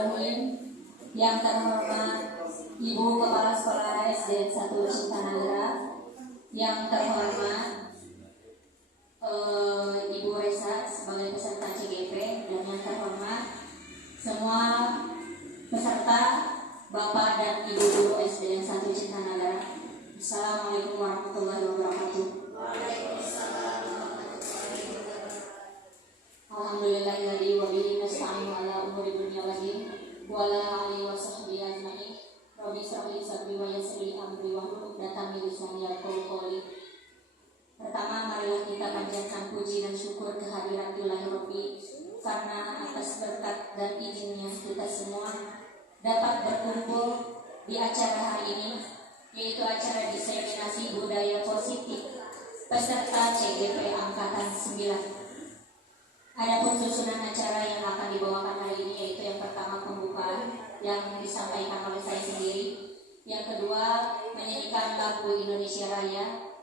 Bismillahirrahmanirrahim. Yang terhormat Ibu Kepala Sekolah SD 1 Cintanagara, yang terhormat Ibu Resa sebagai peserta CGP, dan yang terhormat semua peserta Bapak dan Ibu Guru SD 1 Cintanagara. Assalamualaikum warahmatullahi wabarakatuh. Alhamdulillahilladzi wa bihi nasta'inu ala umuri dunya wad din wa ala alihi wa sahbihi ajma'in. Rabbi shrah li sadri wa yassir li amri wahlul 'uqdatam min lisani yafqahu qawli. Pertama, marilah kita panjatkan puji dan syukur kehadirat Ilahi Rabbi, karena atas berkat dan izinnya kita semua dapat berkumpul di acara hari ini, yaitu acara diseminasi budaya positif peserta CGP Angkatan 9. Adapun susunan acara yang akan dibawakan hari ini, yaitu yang pertama pembukaan yang disampaikan oleh saya sendiri, yang kedua menyanyikan lagu Indonesia Raya,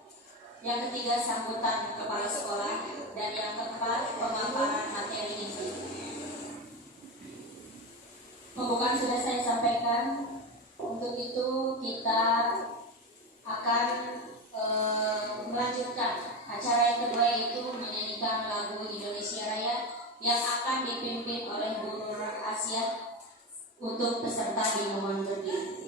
yang ketiga sambutan kepala sekolah, dan yang keempat pemaparan materi inti. Pembukaan sudah saya sampaikan. Untuk itu kita akan melanjutkan acara yang kedua, yaitu menyanyikan lagu Indonesia Raya yang akan dipimpin oleh Bu Nur Asia. Untuk peserta dimohon berdiri.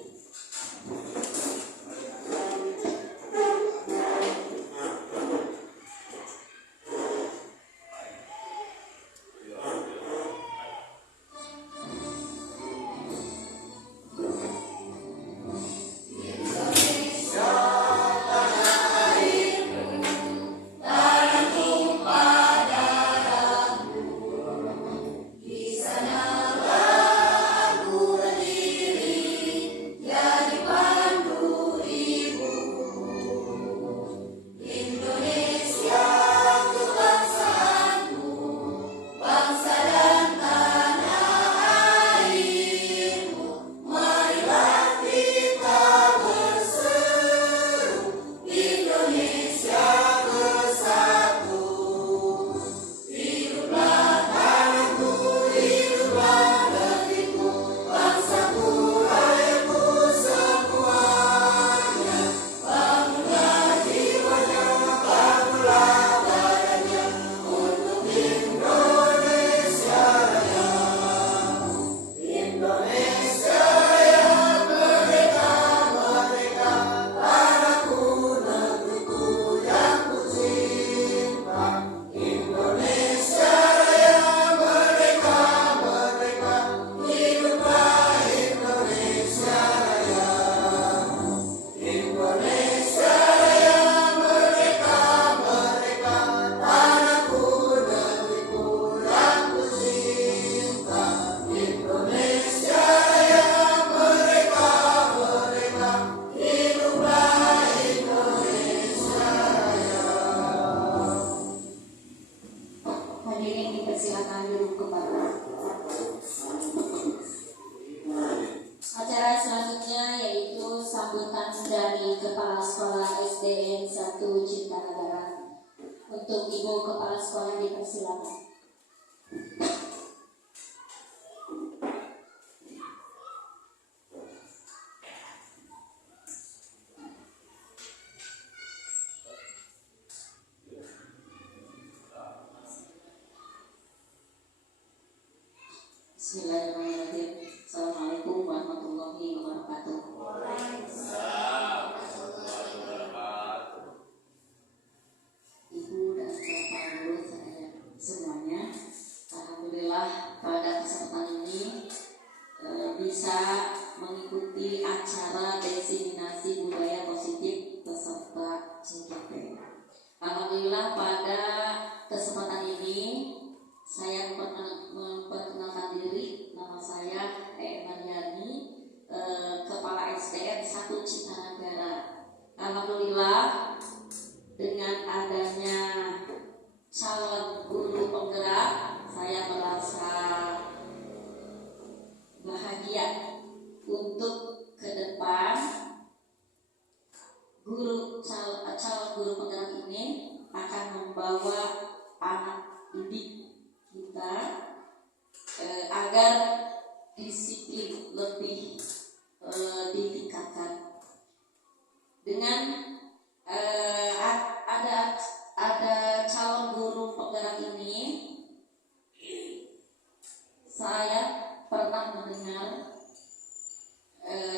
Acara selanjutnya yaitu sambutan dari Kepala Sekolah SDN 1 Cintanagara. Untuk Ibu Kepala Sekolah dipersilakan. Bismillahirrahmanirrahim. Assalamualaikum warahmatullahi wabarakatuh. Ibu dan Bapak Guru semuanya, alhamdulillah pada kesempatan ini bisa mengikuti acara diseminasi budaya positif peserta CGP. Alhamdulillah pada kesempatan ini saya memperkenalkan diri. Nama saya Mariani, Kepala SDN 1 Cintanagara. Alhamdulillah dengan adanya calon guru penggerak, saya merasa bahagia untuk ke depan calon guru penggerak ini akan membawa anak didik kita agar disiplin lebih ditingkatkan dengan ada calon guru penggerak ini. Saya pernah mendengar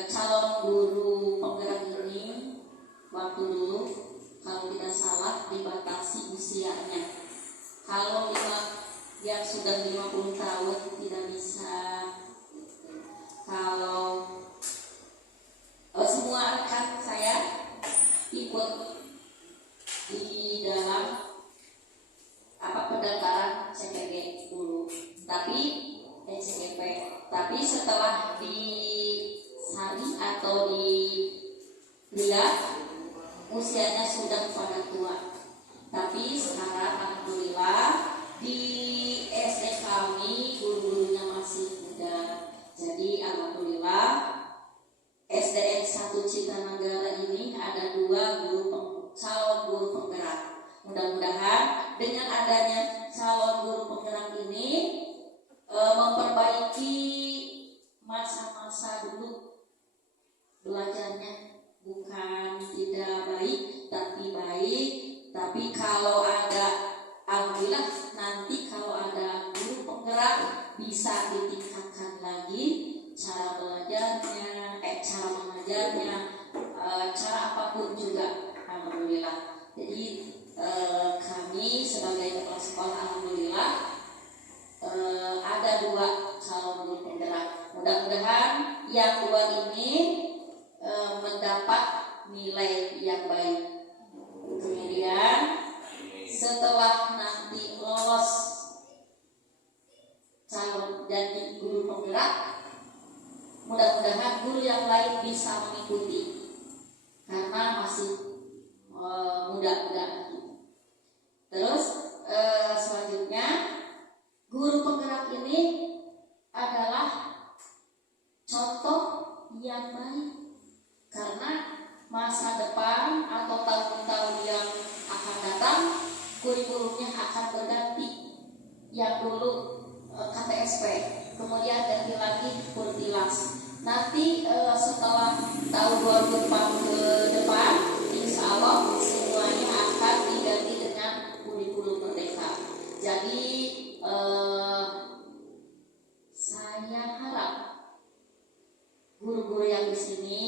calon guru penggerak ini waktu dulu, kalau tidak salah dibatasi usianya. Kalau yang sudah 50 tahun tidak bisa. Kalau semua rekan saya ikut di dalam pendaftaran CPG dulu, CPP. Tapi setelah disaring atau dilihat usianya sudah pada tua. Tapi sekarang alhamdulillah di SD kami guru-gurunya masih muda. Jadi alhamdulillah SDN 1 Citanagara ini ada 2 calon guru penggerak. Mudah-mudahan dengan adanya calon guru penggerak ini memperbaiki masa-masa dulu belajarnya, bukan tidak baik tapi baik. Tapi kalau ada, alhamdulillah nanti kalau ada guru penggerak bisa ditingkatkan lagi cara belajarnya, cara mengajarnya, cara apapun juga, alhamdulillah. Jadi kami sebagai kepala sekolah alhamdulillah ada 2 calon guru penggerak. Mudah-mudahan yang 2 ini mendapat nilai yang baik. Kemudian setelah nanti lolos calon jadi guru penggerak, mudah-mudahan guru yang lain bisa mengikuti karena masih muda-muda. Terus selanjutnya guru penggerak ini adalah contoh yang baik karena masa depan atau tahun-tahun yang akan datang kurikulumnya akan berganti. Yang dulu KTSP, kemudian ganti lagi Kurtilas. Nanti setelah tahun 2004 ke depan, insya Allah semuanya akan diganti dengan kurikulum merdeka. Jadi saya harap guru-guru yang di sini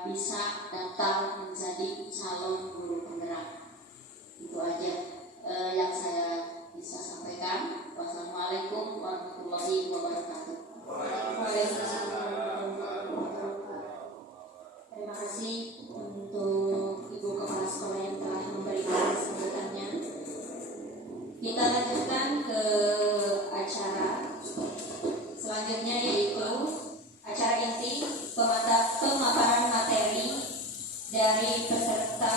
bisa datang menjadi calon guru penggerak. Itu aja yang saya bisa sampaikan. Wassalamualaikum warahmatullahi wabarakatuh. Terima kasih untuk Ibu Kepala Sekolah yang telah memberikan sambutannya. Kita lanjutkan ke acara selanjutnya, yaitu acara inti pemaparan materi dari peserta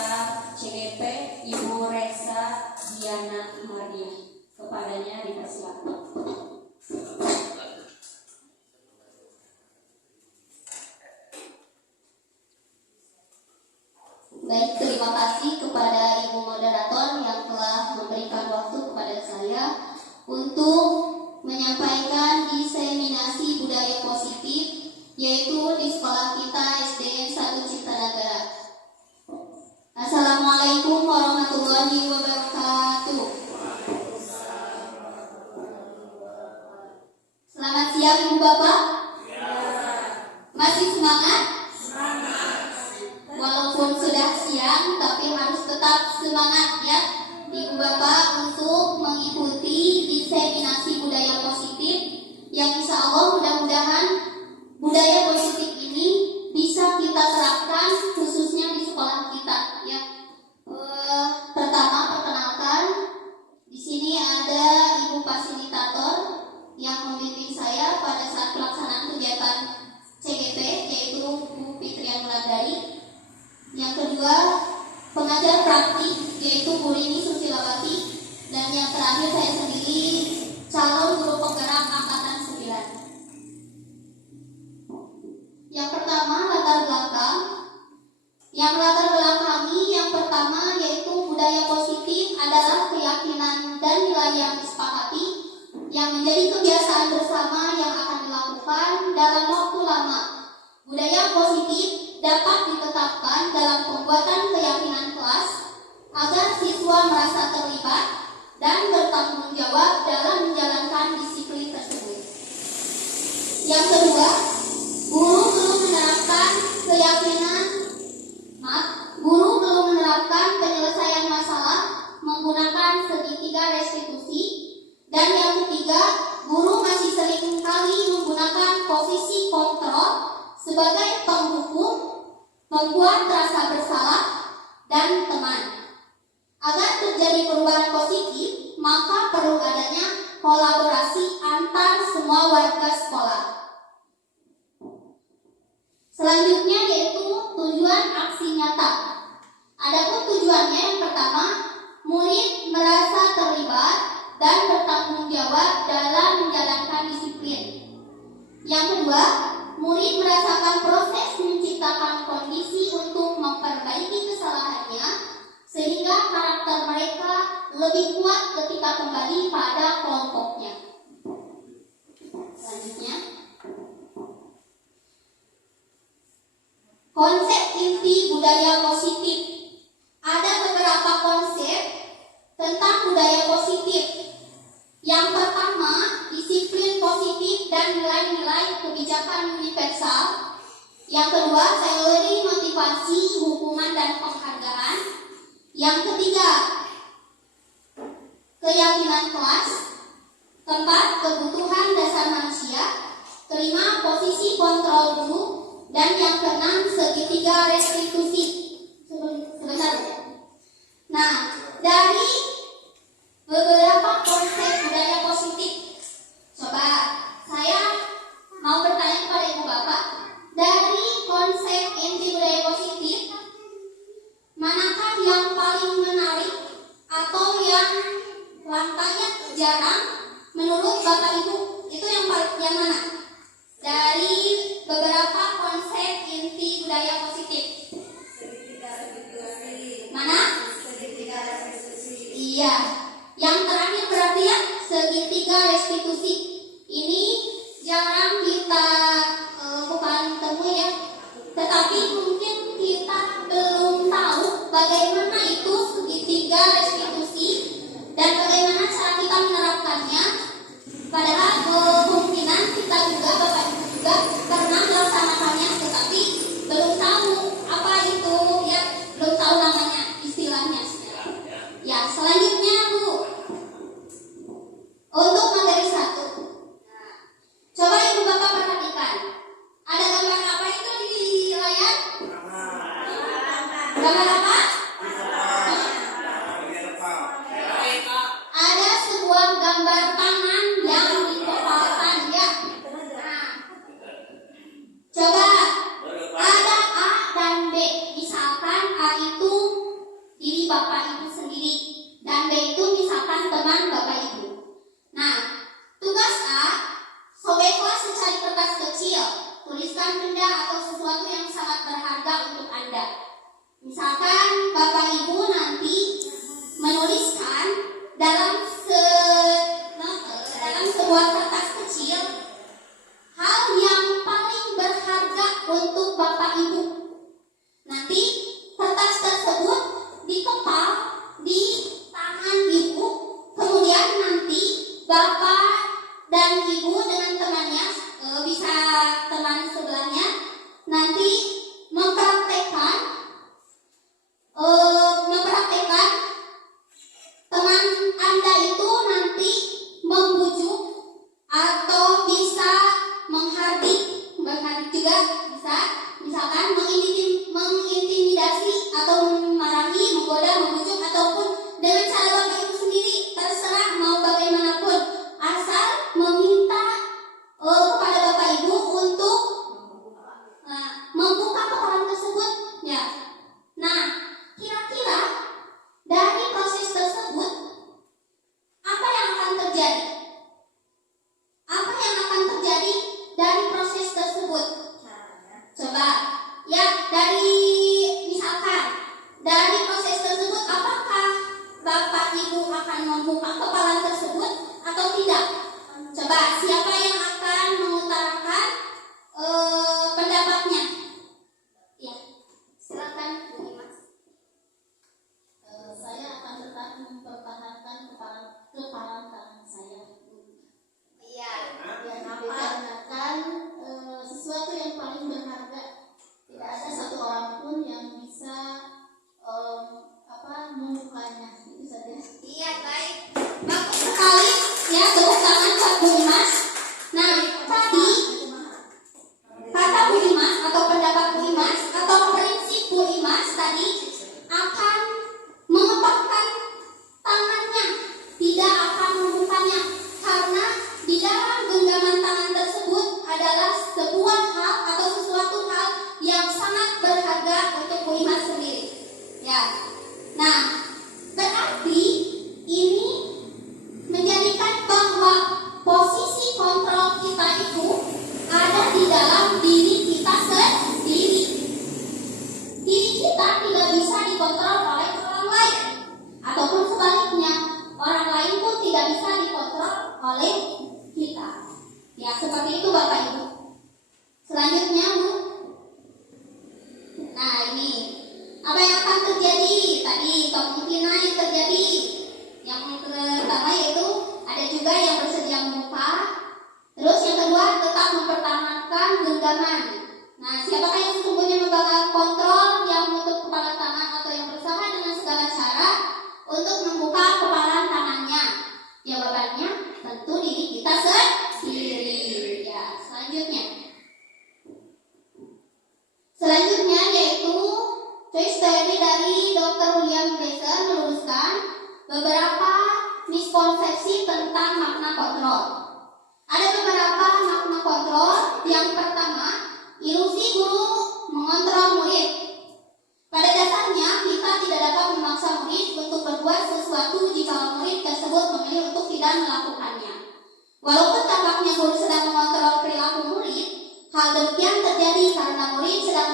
CGP Ibu Resa Diana Mardiah. Kepadanya dipersilakan. Baik, terima kasih kepada Ibu Moderator yang telah memberikan waktu kepada saya untuk menyampaikan diseminasi budaya positif, yaitu di sekolah kita SDN 1 Citanagara. Assalamualaikum warahmatullahi wabarakatuh. Selamat siang Ibu Bapak. Masih semangat? Walaupun sudah siang, tapi harus tetap semangat ya Ibu Bapak untuk mengikuti diseminasi budaya positif yang insya Allah mudah-mudahan budaya positif ini bisa kita terapkan khususnya di sekolah kita ya. Pertama, perkenalkan, di sini ada Ibu fasilitator yang membimbing saya pada saat pelaksanaan Budaya positif dapat ditetapkan dalam pembuatan keyakinan kelas agar siswa merasa terlibat dan bertanggung jawab dalam menjalankan disiplin tersebut. Yang kedua, guru belum menerapkan penyelesaian masalah menggunakan segitiga restitusi. Dan yang ketiga, guru masih seringkali menggunakan posisi kontrol sebagai penghukum, membuat rasa bersalah, dan teman. Agar terjadi perubahan positif, maka perlu adanya kolaborasi antar semua warga sekolah. Selanjutnya yaitu tujuan aksi nyata. Adapun tujuannya yang pertama, murid merasa terlibat dan bertanggung jawab dalam menjalankan disiplin. Yang kedua, murid merasakan proses menciptakan kondisi untuk memperbaiki kesalahannya sehingga karakter mereka lebih kuat ketika kembali pada kelompoknya. Selanjutnya, konsep inti budaya positif. Ada beberapa konsep tentang budaya positif. Yang pertama, disiplin positif dan nilai-nilai kebijakan universal. Yang kedua, teori motivasi, hukuman dan penghargaan. Yang ketiga, keyakinan kelas. Keempat, kebutuhan dasar manusia. Kelima, posisi kontrol guru. Dan yang keenam, segitiga restitusi. Sebentar. Nah, dari beberapa konsep budaya positif, coba saya mau bertanya kepada ibu bapak, dari konsep inti budaya positif, manakah yang paling menarik atau yang langkahnya jarang menurut bapak ibu? Itu yang mana? Dari beberapa konsep inti budaya positif, mana? Iya. Yang terakhir berarti ya, segitiga restitusi. Ini jarang kita bukan temui ya. Tetapi mungkin kita belum tahu bagaimana itu segitiga restitusi dan bagaimana cara kita menerapkannya. Padahal kemungkinan kita juga, Bapak Ibu juga pernah melaksanakannya, tetapi belum tahu apa itu ya, belum tahu namanya, istilahnya. Ya, selanjutnya Bu, untuk materi 1. Coba Ibu Bapak perhatikan. Ada gambar apa itu di layar? Gambar apa? Ada sebuah gambar tangan yang dikepalkan ya. Nah, coba ada A dan B. Misalkan A itu diri Bapak Ibu sendiri dan B itu misalkan teman Bapak Ibu. Nah, tugas A, sobeklah secari kertas kecil, tuliskan benda atau sesuatu yang sangat berharga untuk Anda. Misalkan Bapak Ibu nanti menuliskan dalam sebuah kertas kecil hal yang paling berharga untuk Bapak Ibu. Nanti kertas tersebut dikepal di tangan Ibu, kemudian nanti Bapak dan Ibu dengan temannya, bisa teman sebelahnya, nanti mempraktekkan teman Anda itu nanti membujuk atau bisa menghardik juga bisa, misalkan mengintimidasi atau memarahi, menggoda, membujuk, ataupun dengan cara Bapak Ibu sendiri, terserah mau bagaimanapun, asal meminta kepada Bapak Ibu genggaman tangan tersebut adalah sebuah hal atau sesuatu hal yang sangat berharga untuk Buiman sendiri. Ya. Nah, berarti ini menjadikan bahwa posisi kontrol kita itu ada di dalam diri kita sendiri. Diri kita tidak bisa dikontrol oleh orang lain, ataupun sebaliknya, orang lain pun tidak bisa dikontrol oleh kita. Ya, seperti itu Bapak Ibu. Selanjutnya, Bu. Nah, ini apa yang akan terjadi? Tadi kemungkinan yang terjadi. Yang pertama yaitu ada juga yang bersedia membuka. Terus yang kedua tetap mempertahankan genggaman. Nah, siapakah yang sesungguhnya memegang kontrol yang menutup kepala tangan atau yang berusaha dengan segala cara untuk membuka kepala tangannya? Jawabannya tentu diri kita sendiri. Ya, selanjutnya yaitu case study dari Dr. William Glaser meluruskan beberapa miskonsepsi tentang makna kontrol. Ada beberapa makna kontrol. Yang pertama, ilusi guru mengontrol murid. Pada dasarnya, kita tidak dapat memaksa murid untuk berbuat sesuatu jika murid tersebut memilih untuk tidak melakukannya. Walaupun tampaknya guru sedang mengontrol perilaku murid, hal demikian terjadi karena murid sedang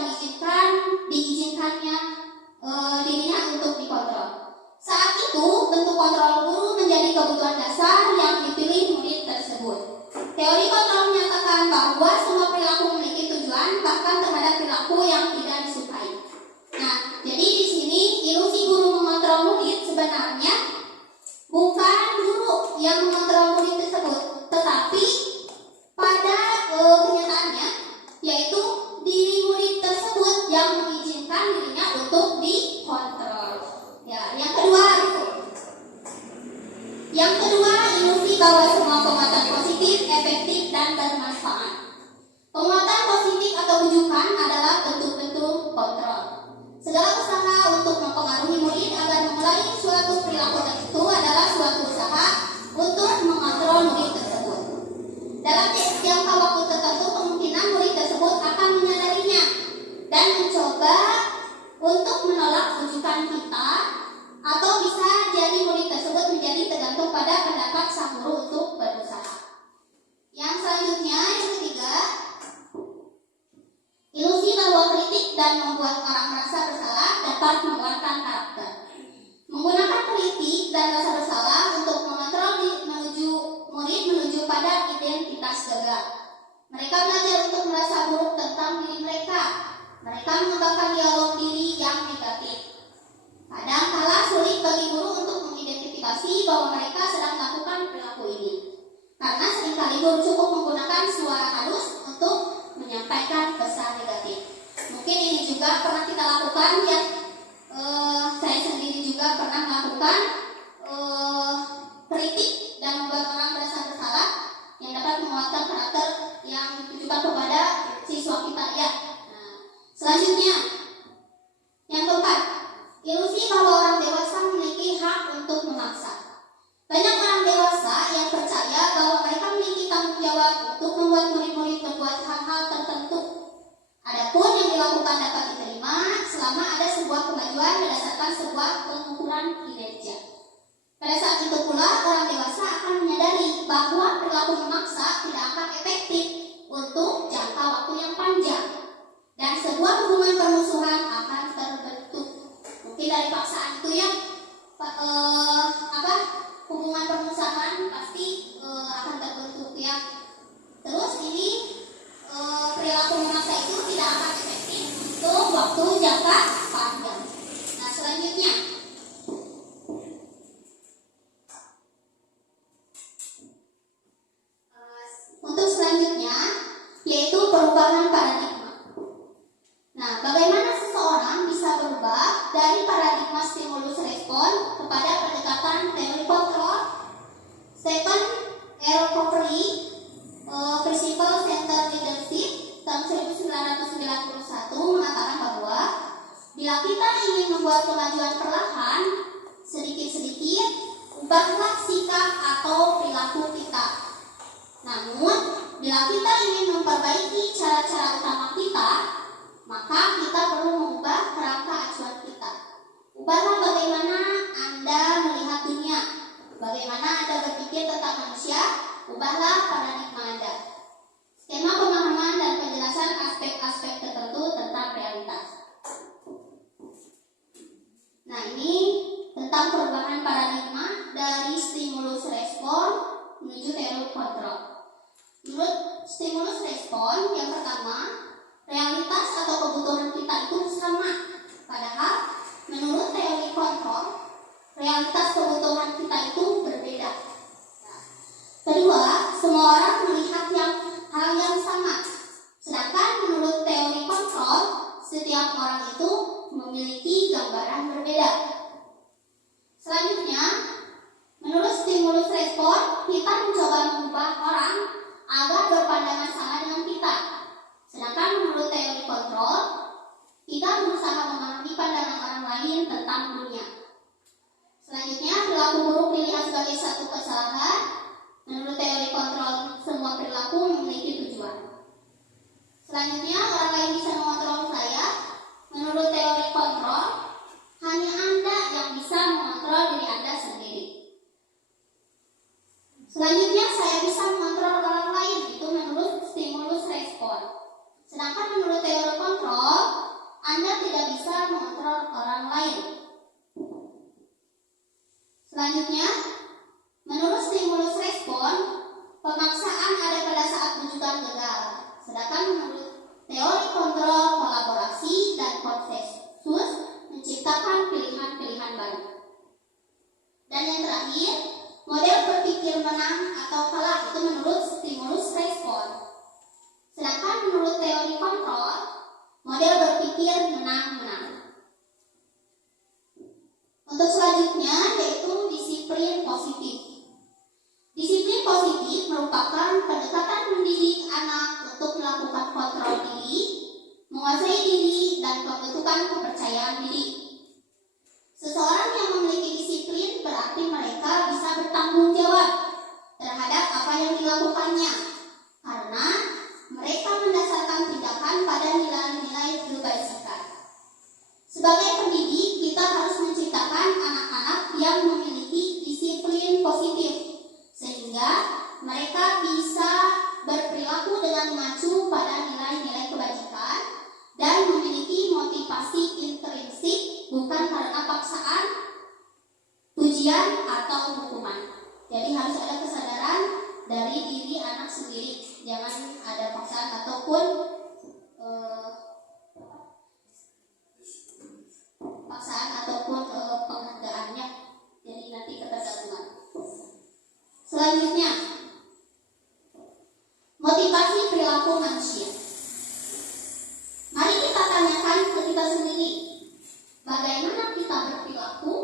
diizinkannya dirinya untuk dikontrol. Saat itu, bentuk kontrol guru menjadi kebutuhan dasar yang dipilih murid tersebut. Teori kontrol menyatakan bahwa semua perilaku memiliki tujuan, bahkan terhadap perilaku yang tidak disukai. Nah, jadi di sini ilusi guru mengontrol murid sebenarnya bukan guru yang mengontrol murid tersebut, tetapi pada kenyataannya yaitu diri murid tersebut yang mengizinkan dirinya untuk dikontrol. Ya, yang kedua ilusi bahwa semua penguatan positif, efektif dan bermanfaat. Penguatan positif atau bujukan adalah bentuk-bentuk kontrol. Segala usaha untuk mempengaruhi murid agar memulai suatu perilaku tertentu adalah suatu usaha untuk mengontrol murid tersebut. Dalam jangka waktu tertentu, kemungkinan murid tersebut akan menyadarinya dan mencoba untuk menolak bujukan kita, atau bisa jadi murid tersebut menjadi tergantung pada pendapat sang guru untuk berusaha. Yang selanjutnya, yang ketiga, ilusi bahwa kritik dan membuat orang merasa bersalah dapat menguatkan karakter. Menggunakan kritik dan rasa bersalah untuk mengontrol murid menuju pada identitas gagal. Mereka belajar untuk merasa buruk tentang diri mereka. Mereka mengembangkan dialog diri yang negatif. Kadang-kala sulit bagi guru untuk mengidentifikasi bahwa mereka sedang melakukan perilaku ini, karena seringkali guru cukup menggunakan suara halus untuk menyampaikan pesan negatif. Mungkin ini juga pernah kita lakukan ya. Saya sendiri juga pernah melakukan kritik dan membuat orang merasa bersalah yang dapat menguatkan karakter yang ditujukan kepada siswa kita ya. Nah, selanjutnya yang keempat, ilusi bahwa orang dewasa memiliki hak untuk memaksa. Banyak orang dewasa yang percaya bahwa mereka memiliki tanggung jawab untuk membuat murid-murid berbuat hal-hal tertentu. Adapun yang dilakukan dapat diterima selama ada sebuah kemajuan berdasarkan sebuah pengukuran kinerja. Pada saat itu pula orang dewasa akan menyadari bahwa perilaku memaksa tidak akan efektif untuk jangka waktu yang panjang, dan sebuah hubungan permusuhan akan terbentuk. Mungkin dari paksaan itu ya, hubungan permusuhan pasti akan terbentuk ya. Terus ini perilaku memaksa itu tidak akan efektif untuk waktu jangka panjang. Nah, selanjutnya yaitu perubahan paradigma. Nah, bagaimana seseorang bisa berubah dari paradigma stimulus respon kepada pendekatan teori kontrol? Stephen R. Covey, Principle Centered Leadership tahun 1991 mengatakan bahwa bila kita ingin membuat kemajuan perlahan, sedikit-sedikit ubahlah sikap atau perilaku kita. Namun, bila kita ingin memperbaiki cara-cara utama kita, maka kita perlu mengubah kerangka acuan kita. Ubahlah bagaimana Anda melihat dunia, bagaimana Anda berpikir tentang manusia, ubahlah paradigma Anda. Skema pemahaman dan penjelasan aspek-aspek tertentu tentang realitas. Nah, ini tentang perubahan paradigma dari stimulus respon menuju teori kontrol. Menurut stimulus respon, yang pertama, realitas atau kebutuhan kita itu sama. Padahal, menurut teori kontrol, realitas kebutuhan kita itu berbeda. Kedua, semua orang melihat hal yang sama. Sedangkan menurut teori kontrol, setiap orang itu memiliki gambaran berbeda. Selanjutnya, menurut stimulus respon, kita mencoba mengubah orang agar berpandangan sama dengan kita. Sedangkan menurut teori kontrol, kita berusaha memahami pandangan orang lain tentang dunia. Selanjutnya, perilaku buruk dilihat sebagai satu kesalahan. Menurut teori kontrol, semua perilaku memiliki tujuan. Selanjutnya, orang lain bisa mengontrol saya. Menurut teori kontrol, hanya Anda yang bisa mengontrol diri Anda sendiri. Selanjutnya, saya bisa mengontrol orang lain. Itu menurut stimulus respon. Sedangkan menurut teori kontrol, Anda tidak bisa mengontrol orang lain. Selanjutnya, menurut stimulus respon, pemaksaan ada pada saat rujukan gagal. Sedangkan menurut teori kontrol, kolaborasi dan konsensus menciptakan pilihan-pilihan baru. Dan yang terakhir, model berpikir menang atau kalah itu menurut stimulus respon. Sedangkan menurut teori kontrol, model berpikir menang-menang. Untuk selanjutnya yaitu disiplin positif. Disiplin positif merupakan pendekatan mendidik anak untuk melakukan kontrol diri, menguasai diri, dan pembentukan kepercayaan diri. Seseorang yang memiliki disiplin berarti mereka bisa bertanggung jawab terhadap apa yang dilakukannya, karena mereka mendasarkan tindakan pada nilai-nilai kebajikan. Sebagai pendidik, kita harus menciptakan anak-anak yang memiliki disiplin positif, sehingga mereka bisa berperilaku dengan mengacu pada nilai-nilai kebajikan dan memiliki motivasi intrinsik bukan karena paksaan, pujian, atau hukuman. Jadi harus ada kesadaran dari diri anak sendiri, jangan ada paksaan ataupun penghargaannya. Jadi nanti ketergantungan. Selanjutnya, motivasi perilaku manusia. Mari kita tanyakan ke kita sendiri, bagaimana kita berperilaku?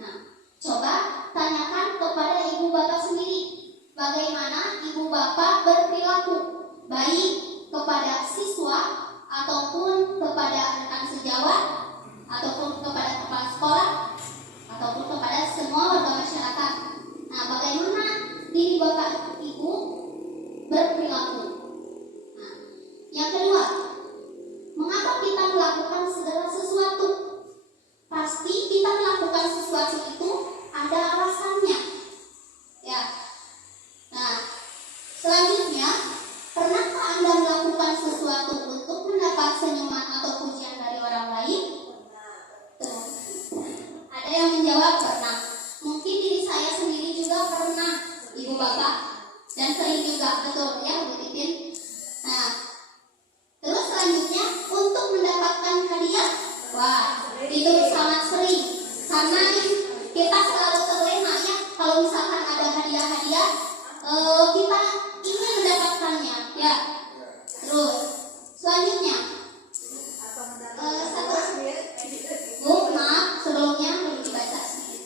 Nah, coba tanyakan kepada ibu bapak sendiri, bagaimana ibu bapak berperilaku, baik kepada siswa ataupun kepada rekan sejawat, ataupun kepada kepala sekolah, ataupun kepada semua warga masyarakat. Nah, bagaimana diri bapak ibu berperilaku? Nah, yang kedua, mengapa kita melakukan segala sesuatu? Pasti kita melakukan sesuatu itu ada alasannya. Ya. Nah, selanjutnya, pernahkah Anda melakukan sesuatu untuk mendapat senyuman atau pujian dari orang lain? Tuh. Ada yang menjawab pernah. Mungkin diri saya sendiri juga pernah, ibu bapak, dan sering juga, betul ya, Bu Titin. Nah, terus selanjutnya untuk mendapatkan hadiah, wah, itu sangat sering, karena kita selalu terlena ya, kalau misalkan ada hadiah-hadiah, kita ingin mendapatkannya, ya. Terus selanjutnya, Bu, maaf, sebelumnya belum dibaca sedikit.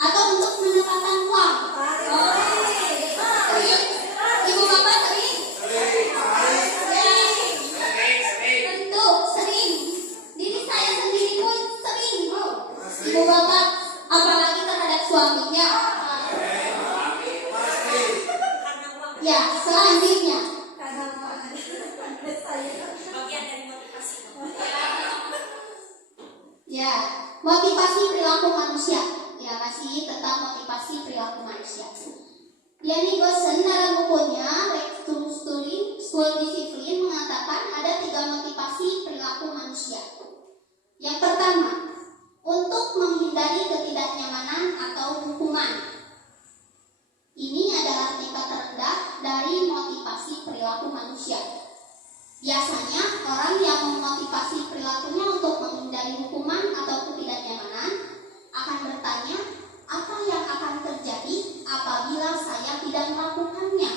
Atau untuk mendapatkan uang. Ibu bapak selanjutnya. Bagian dari motivasi. Ya, motivasi perilaku manusia. Ya, masih tentang motivasi perilaku manusia. Yani Gosen dalam bukunya Back to Study School Discipline mengatakan ada 3 motivasi perilaku manusia. Yang pertama, untuk menghindari ketidaknyamanan atau hukuman. Ini adalah tingkat terendah dari motivasi perilaku manusia. Biasanya orang yang memotivasi perilakunya untuk menghindari hukuman atau ketidaknyamanan akan bertanya, apa yang akan terjadi apabila saya tidak melakukannya?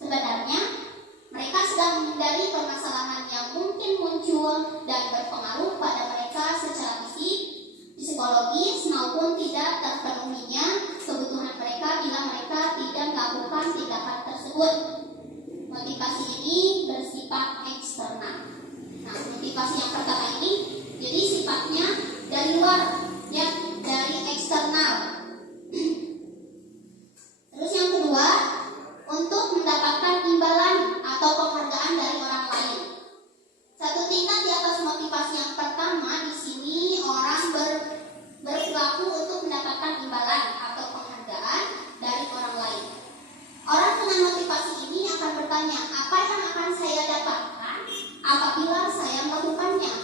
Sebenarnya, mereka sedang menghindari permasalahan yang mungkin muncul dan berpengaruh pada mereka secara fisik, psikologis maupun tidak terpenuhinya kebutuhan mereka bila mereka tidak melakukan tindakan tersebut. Motivasi ini bersifat eksternal. Nah, motivasi yang pertama ini jadi sifatnya dari luar, ya, dari eksternal. Terus yang kedua, untuk mendapatkan imbalan atau penghargaan dari orang lain. Satu tingkat di atas motivasi yang pertama, di sini orang berperilaku untuk mendapatkan imbalan atau penghargaan dari orang lain. Orang dengan motivasi ini akan bertanya, apa yang akan saya dapatkan apabila saya melakukannya?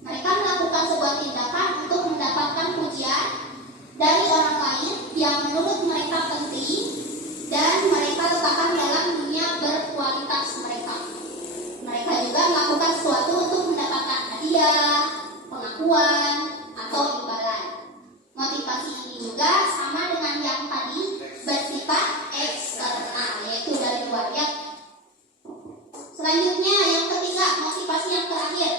Mereka melakukan sebuah tindakan untuk mendapatkan pujian dari orang lain yang menurut mereka penting dan mereka letakkan dalam dunia berkualitas mereka. Mereka juga melakukan sesuatu untuk mendapatkan hadiah, pengakuan, atau imbalan. Motivasi ini juga sama dengan yang tadi, bersifat eksternal, yaitu dari luar, ya. Selanjutnya yang ketiga, motivasi yang terakhir,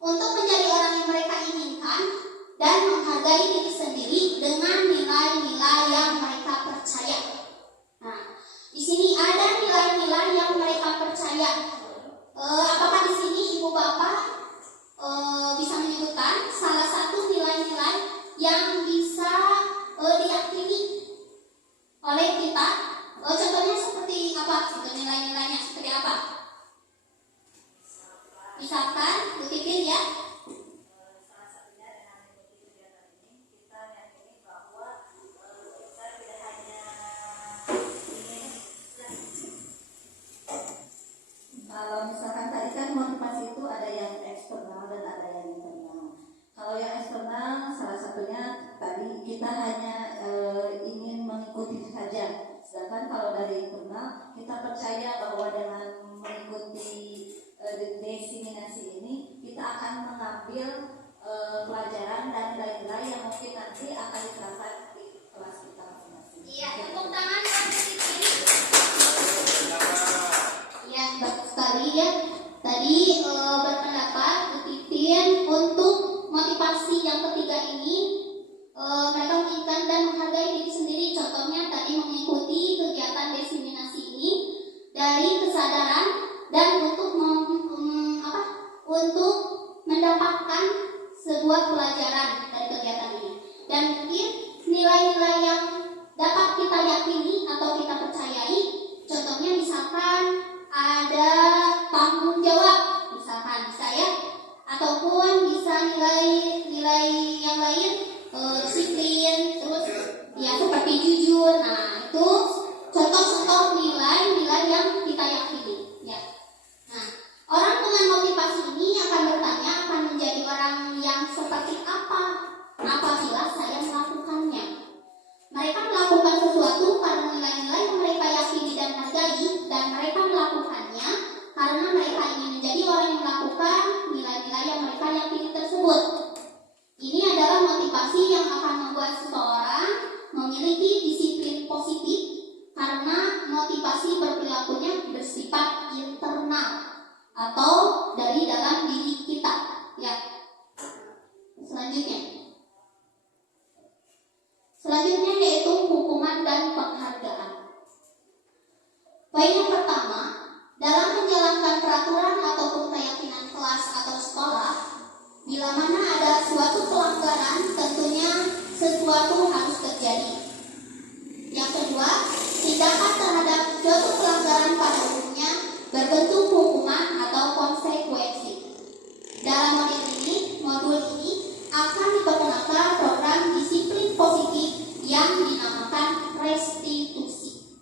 untuk menjadi orang yang mereka inginkan dan menghargai diri sendiri dengan nilai-nilai yang mereka percaya. Nah, di sini ada nilai-nilai yang mereka percaya. Apakah di sini ibu bapak bisa menyebutkan salah satu nilai-nilai yang bisa diyakini oleh kita? Contohnya seperti apa? Nilai-nilainya seperti apa? Misalkan, Bu Titin, ya. Salah satunya dengan mengikuti kegiatan ini, kita meyakini bahwa kita tidak hanya ingin. Kalau misalkan tadi kan motivasi itu ada yang eksternal dan ada yang internal. Kalau yang eksternal, salah satunya tadi kita hanya ingin mengikuti saja. Sedangkan kalau dari internal, kita percaya bahwa dengan mengikuti desiminasi ini kita akan mengambil pelajaran dan nilai-nilai yang mungkin nanti akan diterapkan di kelas kita masing-masing. Iya, tepuk tangan Pak Titin. Ya, bagus sekali, ya. Tadi berpendapat Bu Titin untuk motivasi yang ketiga ini, mereka menginginkan dan menghargai diri sendiri. Contohnya tadi mengikuti kegiatan desiminasi ini dari kesadaran dan untuk mendapatkan sebuah pelajaran dari kegiatan ini. Dan mungkin nilai-nilai yang dapat kita yakini atau kita percayai, contohnya misalkan ada tanggung jawab, misalkan bisa, ya, ataupun bisa nilai-nilai yang lain, disiplin, terus ya seperti jujur. Nah, itu contoh-contoh nilai-nilai yang kita yakini, ya. Nah, orang dengan motivasi ini akan bertanya, akan menjadi orang yang seperti apa apabila saya melakukannya. Mereka melakukan sesuatu karena nilai-nilai yang mereka yakini dan hargai, dan mereka melakukannya karena mereka ingin menjadi orang yang melakukan nilai-nilai yang mereka yakini tersebut. Ini adalah motivasi yang akan membuat seseorang memiliki disiplin positif karena motivasi berperilakunya bersifat internal atau dari dalam diri kita, ya. Selanjutnya yaitu hukuman dan penghargaan. Poin yang pertama, dalam menjalankan peraturan ataupun keyakinan kelas atau sekolah, bila mana ada suatu pelanggaran, tentunya sesuatu harus terjadi. Yang kedua, tindakan terhadap suatu pelanggaran berbentuk hukuman atau konsekuensi. Dalam modul ini akan diperkenalkan program disiplin positif yang dinamakan restitusi.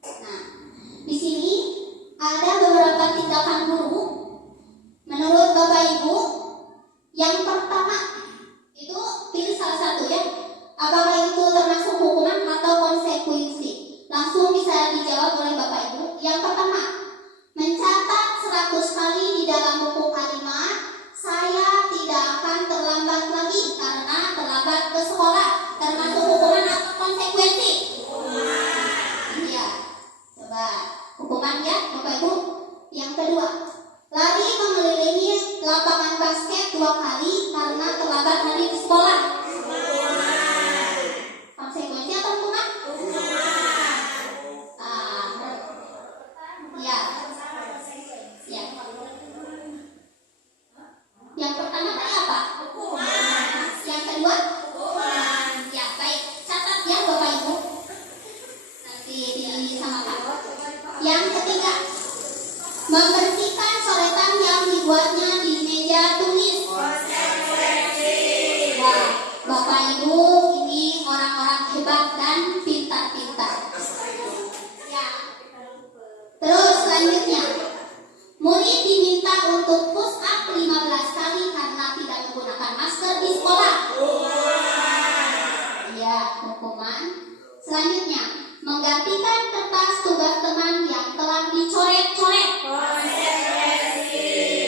Nah, di sini ada beberapa tindakan guru. Menurut Bapak Ibu, yang pertama itu pilih salah satu ya. Apakah itu termasuk hukuman atau konsekuensi? Langsung bisa dijawab oleh Bapak Ibu. Yang pertama, mencatat 100 kali di dalam buku kalimat, saya tidak akan terlambat lagi karena terlambat ke sekolah. Termasuk hukuman atau konsekuensi? Iya. Coba hukuman ya Bapak Ibu. Yang kedua, lari mengelilingi lapangan basket 2 kali karena terlambat lari ke sekolah. Konsekuensi atau hukuman? Ya. Ya. Yang pertama tadi apa? Yang kedua? Ya, baik. Catat ya Bapak Ibu. Nanti disamakan. Yang ketiga, membersihkan coretan yang dibuatnya di meja tulis. Nah, Bapak Ibu ini orang-orang hebat dan pintar-pintar. Ya. Terus selanjutnya, murid diminta untuk push up 15 kali karena tidak menggunakan masker di sekolah. Ya, hukuman. Selanjutnya, menggantikan kertas tugas teman yang telah dicoret-coret.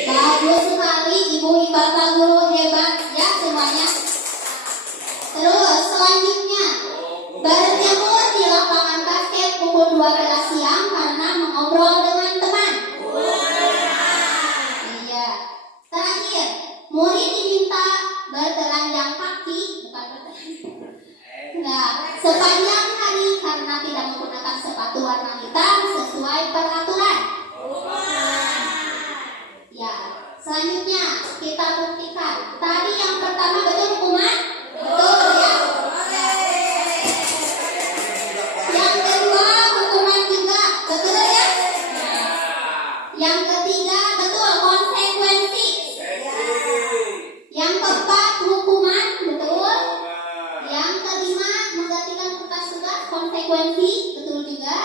Bagus sekali Ibu Bapak guru, hebat ya semuanya. Terus selanjutnya, berjemur di lapangan basket pukul 12 siang karena mengobrol dengan teman. Iya. Terakhir, murid diminta bertelanjang kaki, bukan bertelanjang. Nah, sepanjang hari karena tidak menggunakan sepatu warna hitam sesuai peraturan. Ya, selanjutnya kita buktikan. Tadi yang pertama betul hukuman? Betul ya. Yang kedua hukuman juga, betul ya. Yang ketiga betul konsekuensi. Yang keempat hukuman, betul. Yang kelima menggantikan kertas tugas, konsekuensi, betul juga.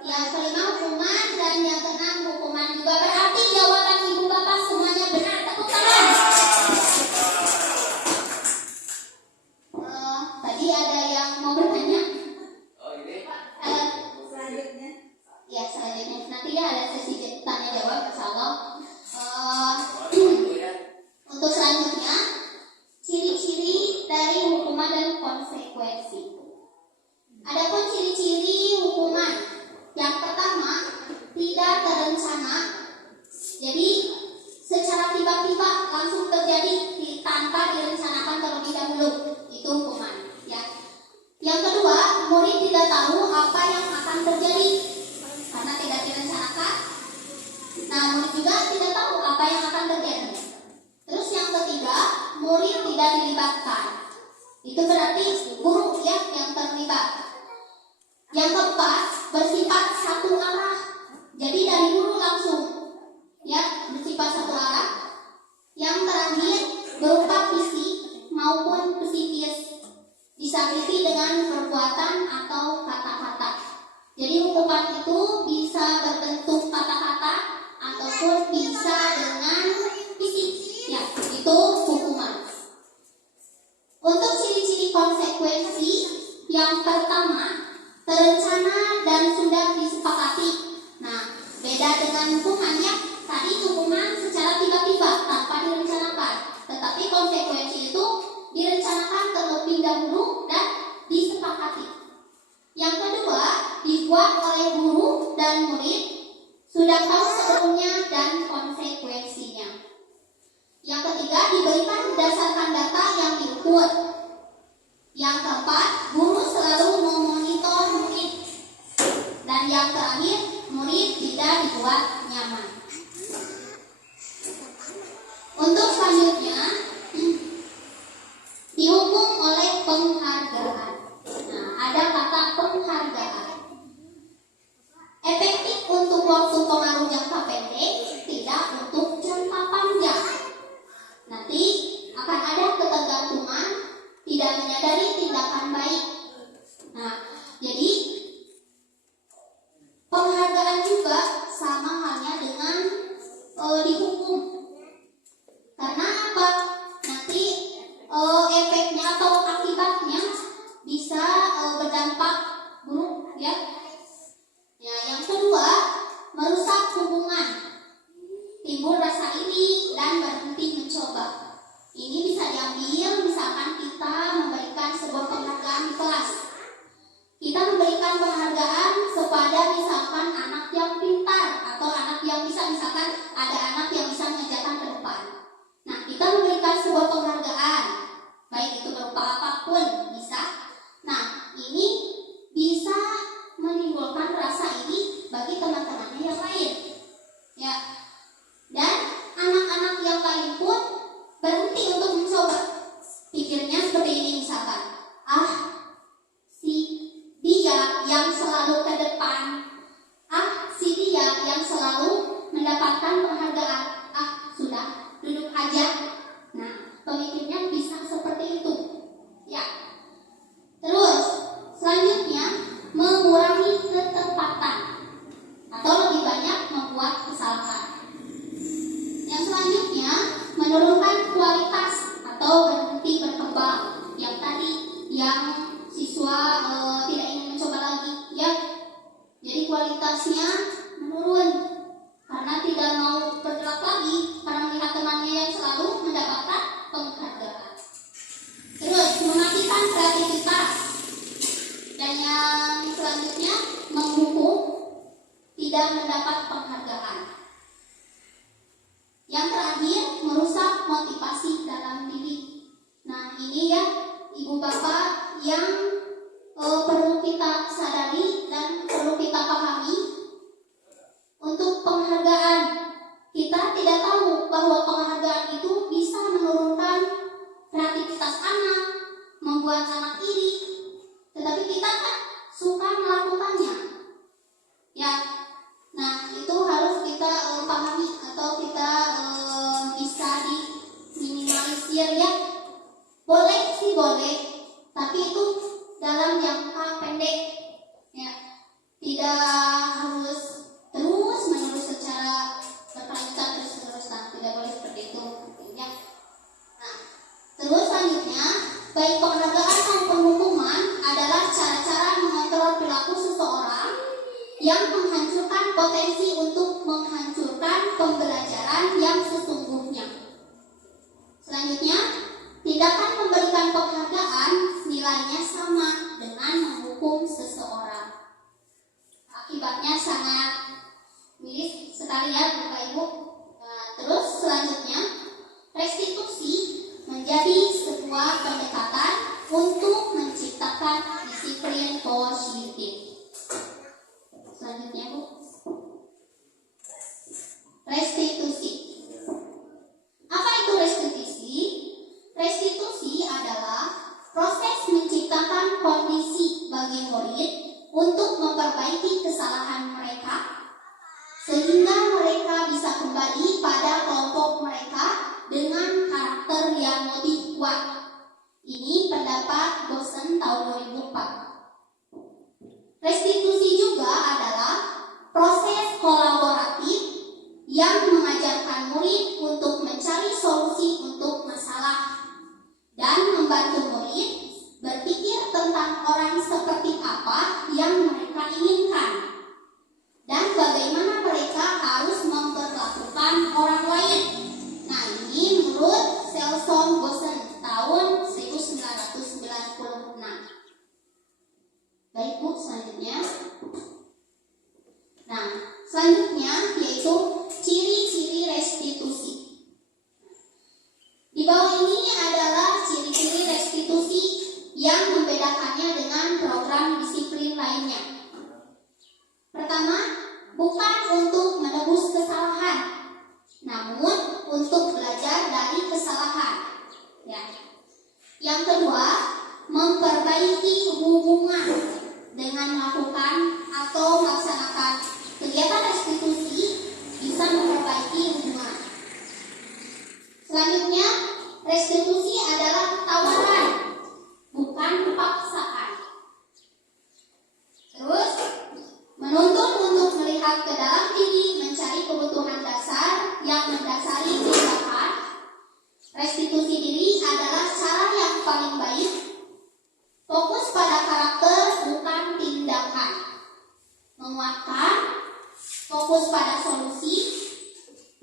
Yang kelima hukuman dan yang keenam hukuman juga. Berarti jawaban Ibu Bapak semuanya benar. Tepuk tangan. Tadi ada yang mau bertanya? Selanjutnya? Ya, selanjutnya nanti ya ada sesi tanya jawab insyaallah. Untuk selanjutnya, ciri-ciri dari hukuman dan konsekuensi. Adapun ciri-ciri hukuman, yang pertama tidak terencana. Jadi secara tiba-tiba langsung terjadi tanpa direncanakan terlebih dahulu. Itu hukuman ya. Yang kedua, murid tidak tahu apa yang akan terjadi karena tidak direncanakan. Nah, murid juga tidak tahu apa yang akan terjadi. Terus yang ketiga, murid tidak dilibatkan. Itu berarti guru ya yang terlibat. Yang keempat, bersifat satu arah. Jadi dari guru langsung ya, bersifat satu arah. Yang terakhir, berupa fisik maupun psikis. Disakiti dengan perbuatan atau kata-kata. Jadi hukuman itu bisa berbentuk kata-kata ataupun bisa dengan fisik. Ya, itu hukuman. Untuk ciri-ciri konsekuensi, yang pertama, terencana dan sudah disepakati. Nah, beda dengan hukuman ya. Tadi hukuman secara tiba-tiba tanpa direncanakan. Tetapi konsekuensi itu direncanakan terlebih dahulu dan disepakati. Yang kedua, dibuat oleh guru dan murid, sudah tahu sebelumnya dan konsekuensinya. Yang ketiga, diberikan berdasarkan data yang diukur. Yang keempat, guru selalu memonitor murid. Dan yang terakhir, murid tidak dibuat nyaman. Untuk selanjutnya, dihukum oleh penghargaan. Nah, ada memberikan sebuah penghargaan, baik itu berupa apapun bisa. Nah, ini bisa menimbulkan rasa iri bagi teman-temannya yang lain. Ya. Dan anak-anak yang lain pun berhenti untuk mencoba. Pikirnya seperti ini misalkan, si dia yang selalu ke depan, si dia yang selalu mendapatkan penghargaan, sudah duduk aja. Nah, pemikirnya bisa seperti itu. Ya. Terus selanjutnya mengurangi ketepatan atau lebih banyak membuat kesalahan. Yang selanjutnya menurunkan kualitas atau berhenti berkembang. Yang tadi yang siswa tidak ingin mencoba lagi, ya. Jadi kualitasnya menurun karena tidak mau bergerak lagi karena melihat temannya yang selalu mendapatkan penghargaan. Terus mematikan kreativitas. Dan yang selanjutnya menghukum tidak mendapat penghargaan. Yang terakhir merusak motivasi dalam diri. Nah, ini ya ibu bapak yang perlu kita sadari dan perlu kita pahami. Untuk penghargaan, kita tidak tahu bahwa penghargaan itu bisa menurunkan kreativitas anak, membuat anak iri, tetapi kita kan suka melakukannya. Ya, nah itu harus kita pahami atau kita bisa diminimalisir ya. Boleh sih boleh, tapi itu dalam jangka pendek. Ya, tidak harus terus menerus secara berkelanjutan terus nah, tidak boleh seperti itu ya. Nah, terus selanjutnya baik penghargaan maupun hukuman adalah cara-cara mengontrol perilaku seseorang yang menghancurkan potensi untuk menghancurkan pembelajaran yang sesungguhnya. Selanjutnya, tindakan memberikan penghargaan nilainya sama dengan menghukum seseorang. Akibatnya sangat miris sekali ya Bapak Ibu. Nah, terus selanjutnya restitusi menjadi sebuah pendekatan untuk menciptakan disiplin positif. Selanjutnya Bu, restitusi. Apa itu restitusi? Restitusi adalah proses menciptakan kondisi bagi murid untuk memperbaiki kesalahan mereka sehingga mereka bisa kembali pada kelompok mereka dengan karakter yang lebih kuat. Ini pendapat dosen tahun 2004. Restitusi juga adalah proses kolaboratif yang mengajarkan murid untuk mencari solusi untuk masalah dan membantu murid berpikir tentang orang seperti apa yang mereka inginkan dan bagaimana mereka harus memperlakukan orang lain. Nah, ini menurut Selson Bosen tahun 1996. Baik Bu, selanjutnya. Nah, selanjutnya yaitu ciri-ciri restitusi. Di bawah ini adalah ciri-ciri restitusi yang membedakannya dengan program disiplin lainnya. Pertama, bukan untuk menebus kesalahan, namun untuk belajar dari kesalahan. Ya. Yang kedua, memperbaiki hubungan dengan melakukan atau melaksanakan kegiatan restitusi bisa memperbaiki hubungan. Selanjutnya, restitusi adalah tawaran, bukan paksaan. Terus, menuntun untuk melihat ke dalam diri, mencari kebutuhan dasar yang mendasari tindakan. Restitusi diri adalah cara yang paling baik. Fokus pada karakter, bukan tindakan. Menguatkan, fokus pada solusi,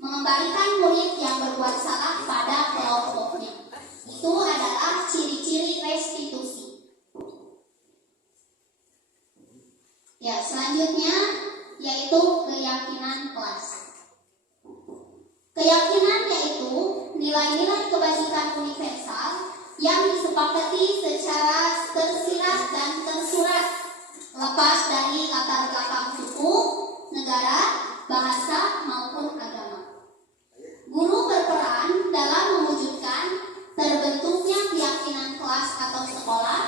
mengembalikan murid yang berbuat salah pada kelompoknya. Itu adalah ciri-ciri restitusi. Ya, selanjutnya yaitu keyakinan kelas. Keyakinan yaitu nilai-nilai kebajikan universal yang disepakati secara tersirat dan tersurat, lepas dari latar belakang suku, negara, bahasa, maupun agama. Guru berperan dalam mewujudkan terbentuknya keyakinan kelas atau sekolah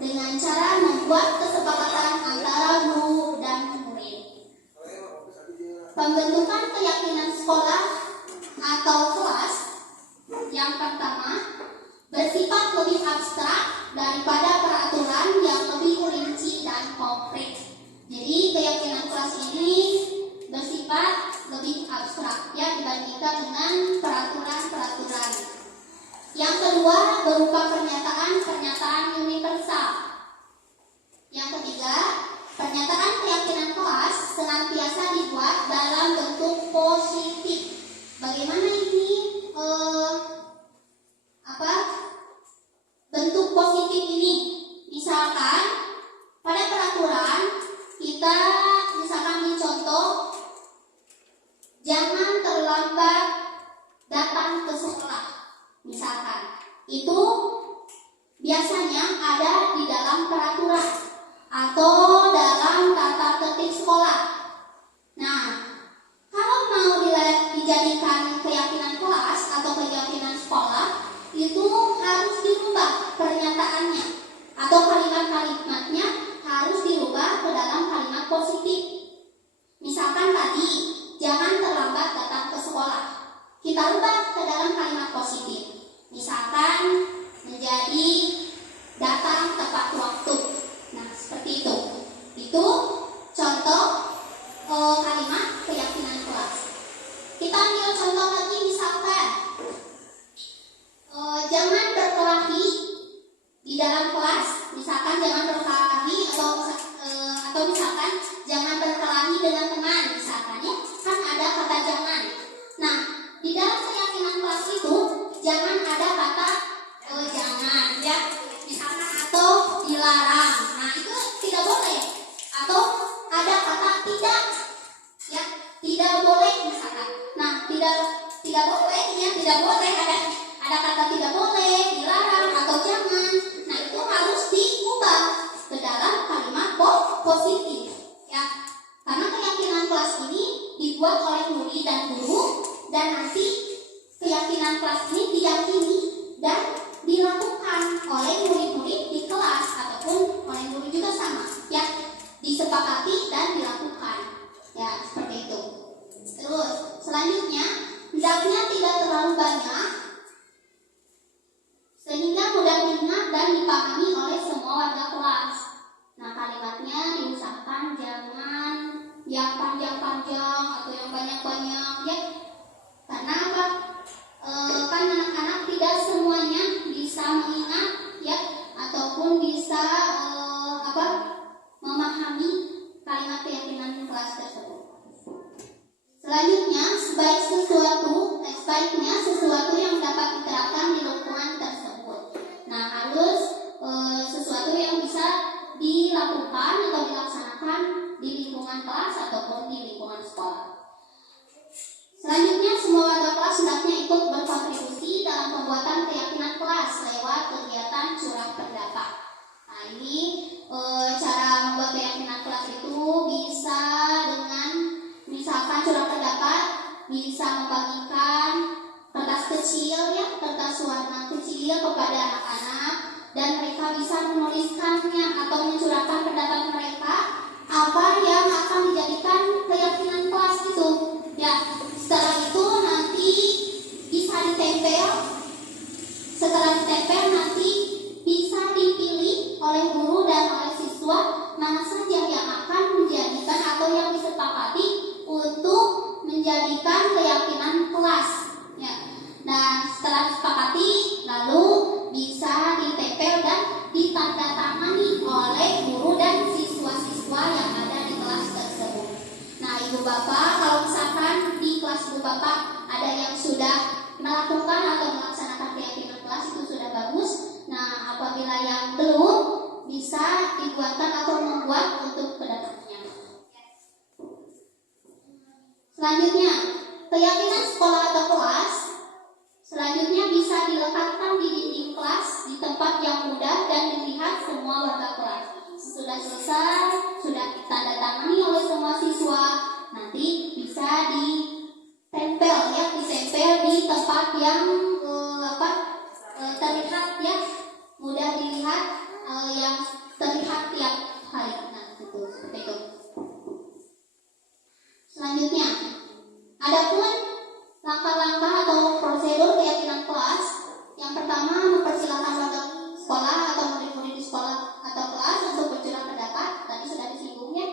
dengan cara membuat kesepakatan antara guru dan murid. Pembentukan keyakinan sekolah atau kelas yang pertama bersifat lebih abstrak daripada peraturan yang lebih rinci dan konkret. Jadi keyakinan kelas ini bersifat lebih abstrak ya dibandingkan dengan peraturan-peraturan. Yang kedua berupa pernyataan-pernyataan universal. Yang ketiga, pernyataan keyakinan kelas senantiasa dibuat dalam bentuk positif. Bagaimana ini bentuk positif ini? Misalkan pada peraturan kita misalkan mencontoh jangan terlambat datang ke sekolah. Misalkan itu biasanya ada di dalam peraturan atau dalam tata tertib sekolah. Nah, kalau mau dijadikan keyakinan kelas atau keyakinan sekolah, itu harus dirubah pernyataannya atau kalimat-kalimatnya harus dirubah ke dalam kalimat positif. Misalkan tadi, jangan terlambat datang ke sekolah. Kita rubah ke dalam kalimat positif. Misalkan menjadi datang tepat waktu. Nah, seperti itu. Itu contoh kalimat keyakinan kelas. Kita ambil contoh lagi misalkan jangan berkelahi di dalam kelas. Misalkan jangan berkelahi atau misalkan jangan berkelahi dengan teman. Misalkan ya, kan ada kata jangan. Nah, di dalam keyakinan kelas itu jangan ada kata jangan ya. Misalkan atau dilarang. Nah, itu tidak boleh. Atau ada kata tidak. Ya, tidak boleh misalkan. Nah, tidak boleh ya, tidak boleh ada kata tidak boleh, dilarang atau jangan. Nah, itu harus diubah ke dalam kalimat positif ya. Karena keyakinan kelas ini dibuat oleh murid dan guru dan nanti keyakinan kelas ini diyakini dan dilakukan oleh murid-murid di kelas ataupun oleh guru juga sama ya, disepakati dan dilakukan ya, seperti itu. Terus selanjutnya hendaknya tidak terlalu banyak sehingga mudah diingat dan dipahami oleh semua warga kelas. Nah, kalimatnya diusahakan jangan yang panjang-panjang atau yang banyak-banyak ya. Karena apa? Kan anak-anak tidak semuanya bisa mengingat ya ataupun bisa memahami kalimat keyakinan kelas tersebut. Selanjutnya, sebaiknya sesuatu yang dapat diterapkan di lingkungan tersebut. Nah, harus sesuatu yang bisa dilakukan atau dilaksanakan di lingkungan kelas ataupun di lingkungan sekolah. Selanjutnya, semua warga kelas hendaknya ikut berkontribusi dalam pembuatan keyakinan kelas lewat kegiatan curah pendapat. Nah, ini cara membuat keyakinan kelas itu bisa dengan misalkan curah pendapat, bisa membagikan kertas kecil ya, kertas warna kecil kepada anak-anak dan mereka bisa menuliskannya atau mencurahkan pendapat mereka apa yang akan dijadikan keyakinan kelas itu ya. Setelah itu nanti bisa ditempel. Setelah ditempel nanti bisa dipilih oleh guru dan oleh siswa mana saja yang akan menjadikan atau yang disepakati untuk menjadikan keyakinan kelas ya. Nah, setelah disepakati lalu bisa ditempel dan ditandatangani oleh guru dan siswa-siswa yang ada di kelas tersebut. Nah, ibu bapak, kalau misalkan di kelas ibu bapak ada yang sudah melakukan atau melaksanakan keyakinan kelas, itu sudah bagus. Nah, apabila yang belum, bisa dibuatkan atau membuat untuk kedepannya. Selanjutnya, keyakinan sekolah atau kelas Selanjutnya bisa dilekatkan di dinding kelas di tempat yang mudah dan dilihat semua warga kelas. Sudah selesai, sudah ditandatangani oleh semua siswa, nanti bisa ditempel ya, ditempel di tempat yang terlihat ya, mudah dilihat, yang terlihat tiap hari. Nah, itu seperti itu. Selanjutnya, adapun langkah-langkah atau prosedur keyakinan kelas. Yang pertama, mempersilahkan warga sekolah atau murid-murid di sekolah atau kelas untuk bercurah pendapat. Tadi sudah disinggung ya,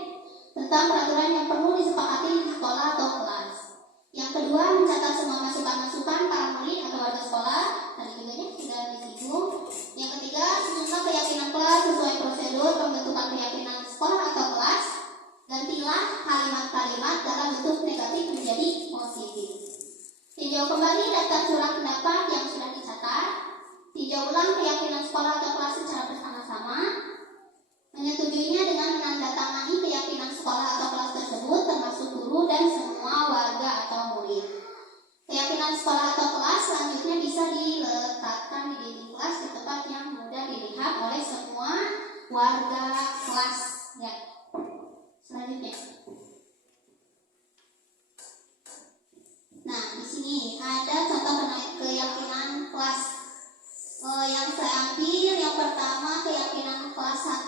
tentang peraturan yang perlu disepakati di sekolah atau kelas. Yang kedua, mencatat semua masukan-masukan para murid atau warga sekolah. Tadi juga ya, sudah disinggung. Yang ketiga, sejumlah keyakinan kelas sesuai prosedur pembentukan keyakinan sekolah atau kelas. Gantilah kalimat-kalimat dalam bentuk negatif menjadi positif. Tinjau kembali daftar curah pendapat yang sudah dicatat. Tinjau ulang keyakinan sekolah atau kelas secara bersama-sama. Menyetujuinya dengan menandatangani keyakinan sekolah atau kelas tersebut termasuk guru dan semua warga atau murid. Keyakinan sekolah atau kelas selanjutnya bisa diletakkan di dinding kelas di tempat yang mudah dilihat oleh semua warga kelas. Ya. Selanjutnya. Nah, di sini ada contoh keyakinan kelas. Yang saya ambil yang pertama keyakinan kelas 1.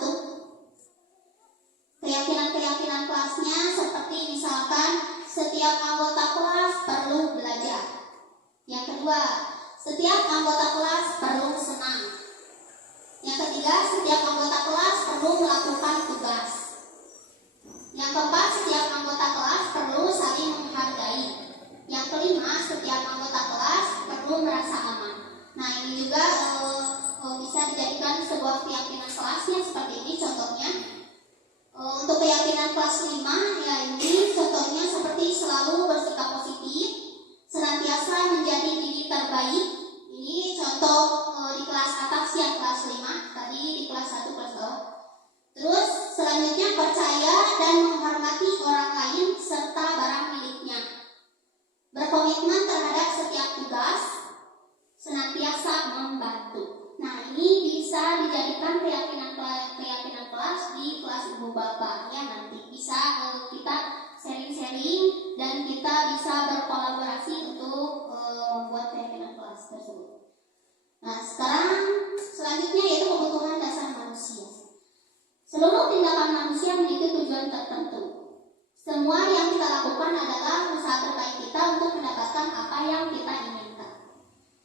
Keyakinan kelasnya seperti misalkan setiap anggota kelas perlu belajar. Yang kedua, setiap anggota kelas perlu senang. Yang ketiga, setiap anggota kelas perlu melakukan tugas. Yang keempat, setiap anggota kelas perlu saling menghargai. Yang kelima, setiap anggota kelas perlu merasa aman. Nah, ini juga bisa dijadikan sebuah keyakinan kelasnya seperti ini contohnya. Untuk keyakinan kelas 5, ya ini contohnya seperti selalu bersikap positif, senantiasa menjadi diri terbaik. Ini contoh di kelas atas ya, kelas 5, tadi di kelas 1, kelas bawah. Terus selanjutnya percaya dan menghormati orang lain serta barang miliknya. Berkomitmen terhadap setiap tugas, senantiasa membantu. Nah, ini bisa dijadikan keyakinan kelas di kelas ibu bapak ya, nanti bisa kita sharing-sharing dan kita bisa berkolaborasi untuk membuat keyakinan kelas tersebut. Nah, sekarang selanjutnya yaitu kebutuhan dasar manusia. Seluruh tindakan manusia memiliki tujuan tertentu. Semua yang kita lakukan adalah usaha terbaik kita untuk mendapatkan apa yang kita inginkan.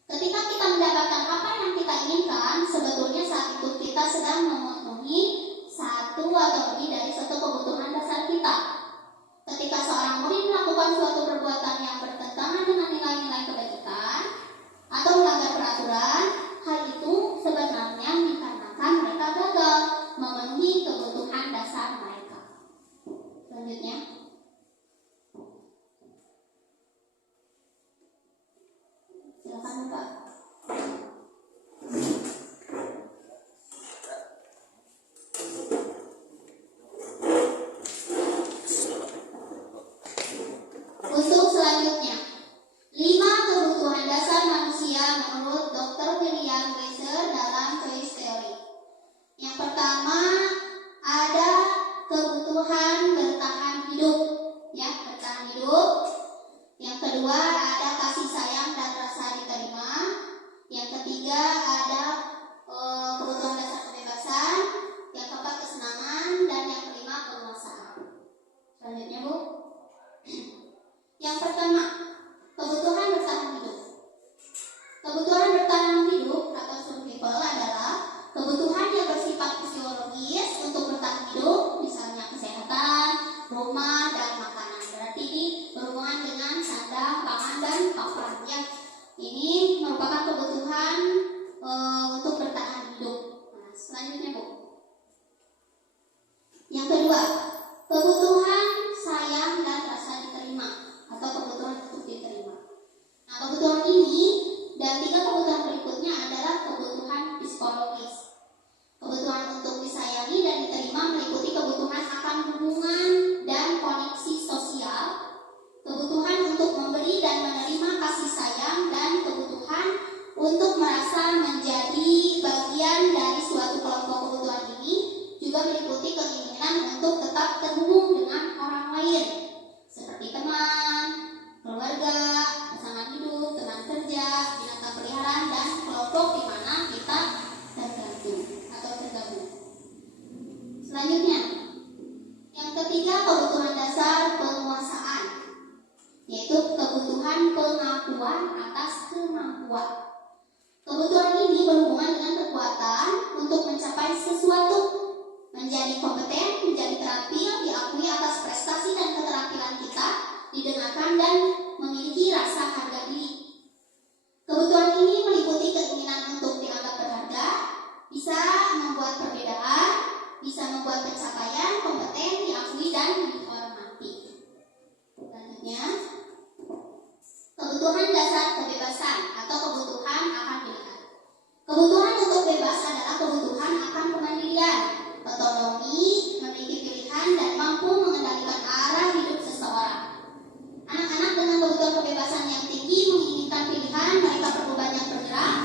Ketika kita mendapatkan apa yang kita inginkan, sebetulnya saat itu kita sedang memenuhi satu atau lebih dari satu kebutuhan dasar kita. Ketika seorang murid melakukan suatu perbuatan yang bertentangan dengan nilai-nilai kebajikan atau melanggar peraturan, hal itu sebenarnya dikarenakan mereka gagal memenuhi kebutuhan dasar mereka. Selanjutnya, silakan Pak. Untuk selanjutnya, 5 kebutuhan dasar manusia menurut Dr. William Glasser dalam Choice Theory. Yang pertama ada kebutuhan bertahan hidup, ya, bertahan hidup. Yang kedua ada kasih sayang dan rasa diterima. Yang ketiga ada kebutuhan dasar kebebasan. Yang keempat kesenangan dan yang kelima penguasaan. Selanjutnya Bu. Yang pertama kebutuhan bertahan hidup. Kebutuhan bertahan hidup atau survival adalah kebutuhan yang bersifat fisiologis untuk bertahan hidup, misalnya kesehatan, Selanjutnya, yang ketiga kebutuhan dasar penguasaan, yaitu kebutuhan pengakuan atas kemampuan. Kebutuhan ini berhubungan dengan kekuatan untuk mencapai sesuatu, menjadi kompeten, menjadi terampil, diakui atas prestasi dan keterampilan kita, didengarkan dan memiliki rasa harga diri. Kebutuhan ini meliputi keinginan untuk dianggap berharga, bisa membuat perbedaan, bisa membuat pencapaian, kompeten, diakui dan dihormati. Selanjutnya, kebutuhan dasar kebebasan atau kebutuhan akan pilihan. Kebutuhan untuk bebas adalah kebutuhan akan kemandirian, otonomi, memiliki pilihan dan mampu mengendalikan arah hidup seseorang. Anak-anak dengan kebutuhan kebebasan yang tinggi menginginkan pilihan, mereka perlu banyak bergerak,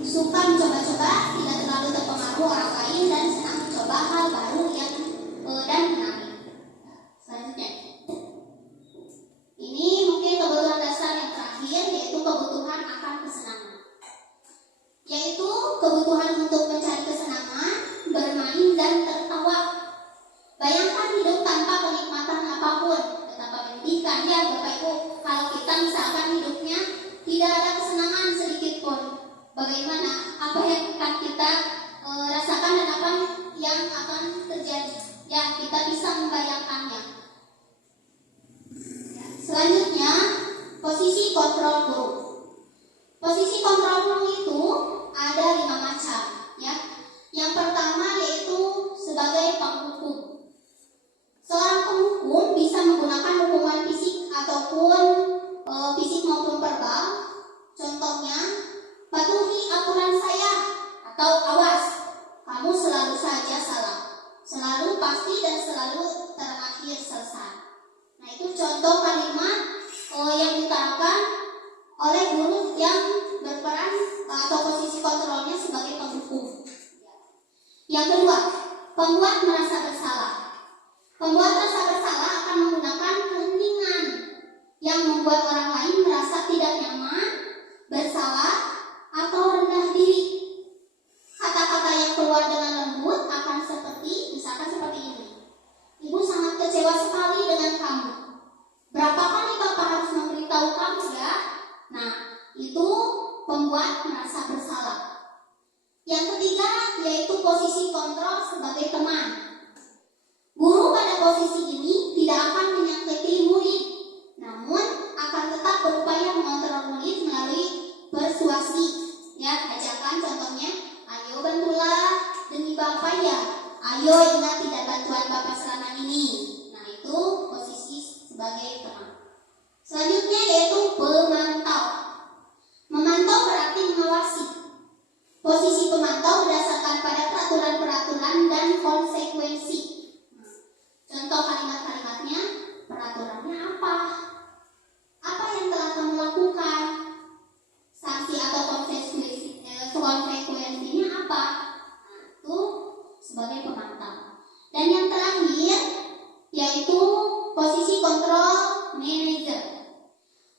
suka mencoba-coba, tidak terlalu terpengaruh orang lain dan senang mencoba hal baru dan menarik. Selanjutnya, ini mungkin kebutuhan dasar yang terakhir, yaitu kebutuhan akan kesenangan, yaitu kebutuhan untuk mencari kesenangan, bermain dan tertawa. Bayangkan hidup tanpa kenikmatan apapun, betapa menyedihkan ya Bapak Ibu kalau kita misalkan hidupnya tidak ada kesenangan sedikit pun. Bagaimana? Apa yang akan kita rasakan dan apa yang akan terjadi? Ya, kita bisa membayangkannya. Selanjutnya, posisi kontrol guru. Posisi kontrol guru itu ada 5 macam, ya. Yang pertama yaitu sebagai penghukum. Seorang penghukum bisa menggunakan hukuman fisik ataupun fisik maupun verbal. Contohnya, patuhi aturan saya, atau awas, kamu selalu saja salah, selalu pasti dan selalu terakhir selesai. Nah, itu contoh kalimat yang diutarakan oleh guru yang berperan atau posisi kontrolnya sebagai penghukum. Yang kedua, pembuat merasa bersalah. Pembuat rasa bersalah akan menggunakan keheningan yang membuat orang lain merasa tidak nyaman, bersalah, atau rendah diri. Kata-kata yang keluar dengan lembut akan misalkan seperti ini. Ibu sangat kecewa sekali dengan kamu. Berapa kali Bapak harus memberitahu kamu ya? Nah, itu pembuat merasa bersalah. Yang ketiga yaitu posisi kontrol sebagai teman. Guru pada posisi ini tidak akan menyakiti murid, namun akan tetap berupaya mengontrol murid melalui persuasi. Ya, ajakan contohnya, ayo bantulah demi Bapak ya. Ayo ingat tidak bantuan Bapak selama ini. Nah, itu posisi sebagai teman. Selanjutnya yaitu pemantau. Memantau berarti mengawasi. Posisi pemantau berdasarkan pada peraturan-peraturan dan konsekuensi. Contoh kalimat-kalimatnya, peraturannya apa? Apa yang telah kamu lakukan? Sanksi atau konsekuensinya apa? Nah, itu sebagai pemantau. Dan yang terakhir yaitu posisi kontrol manajer.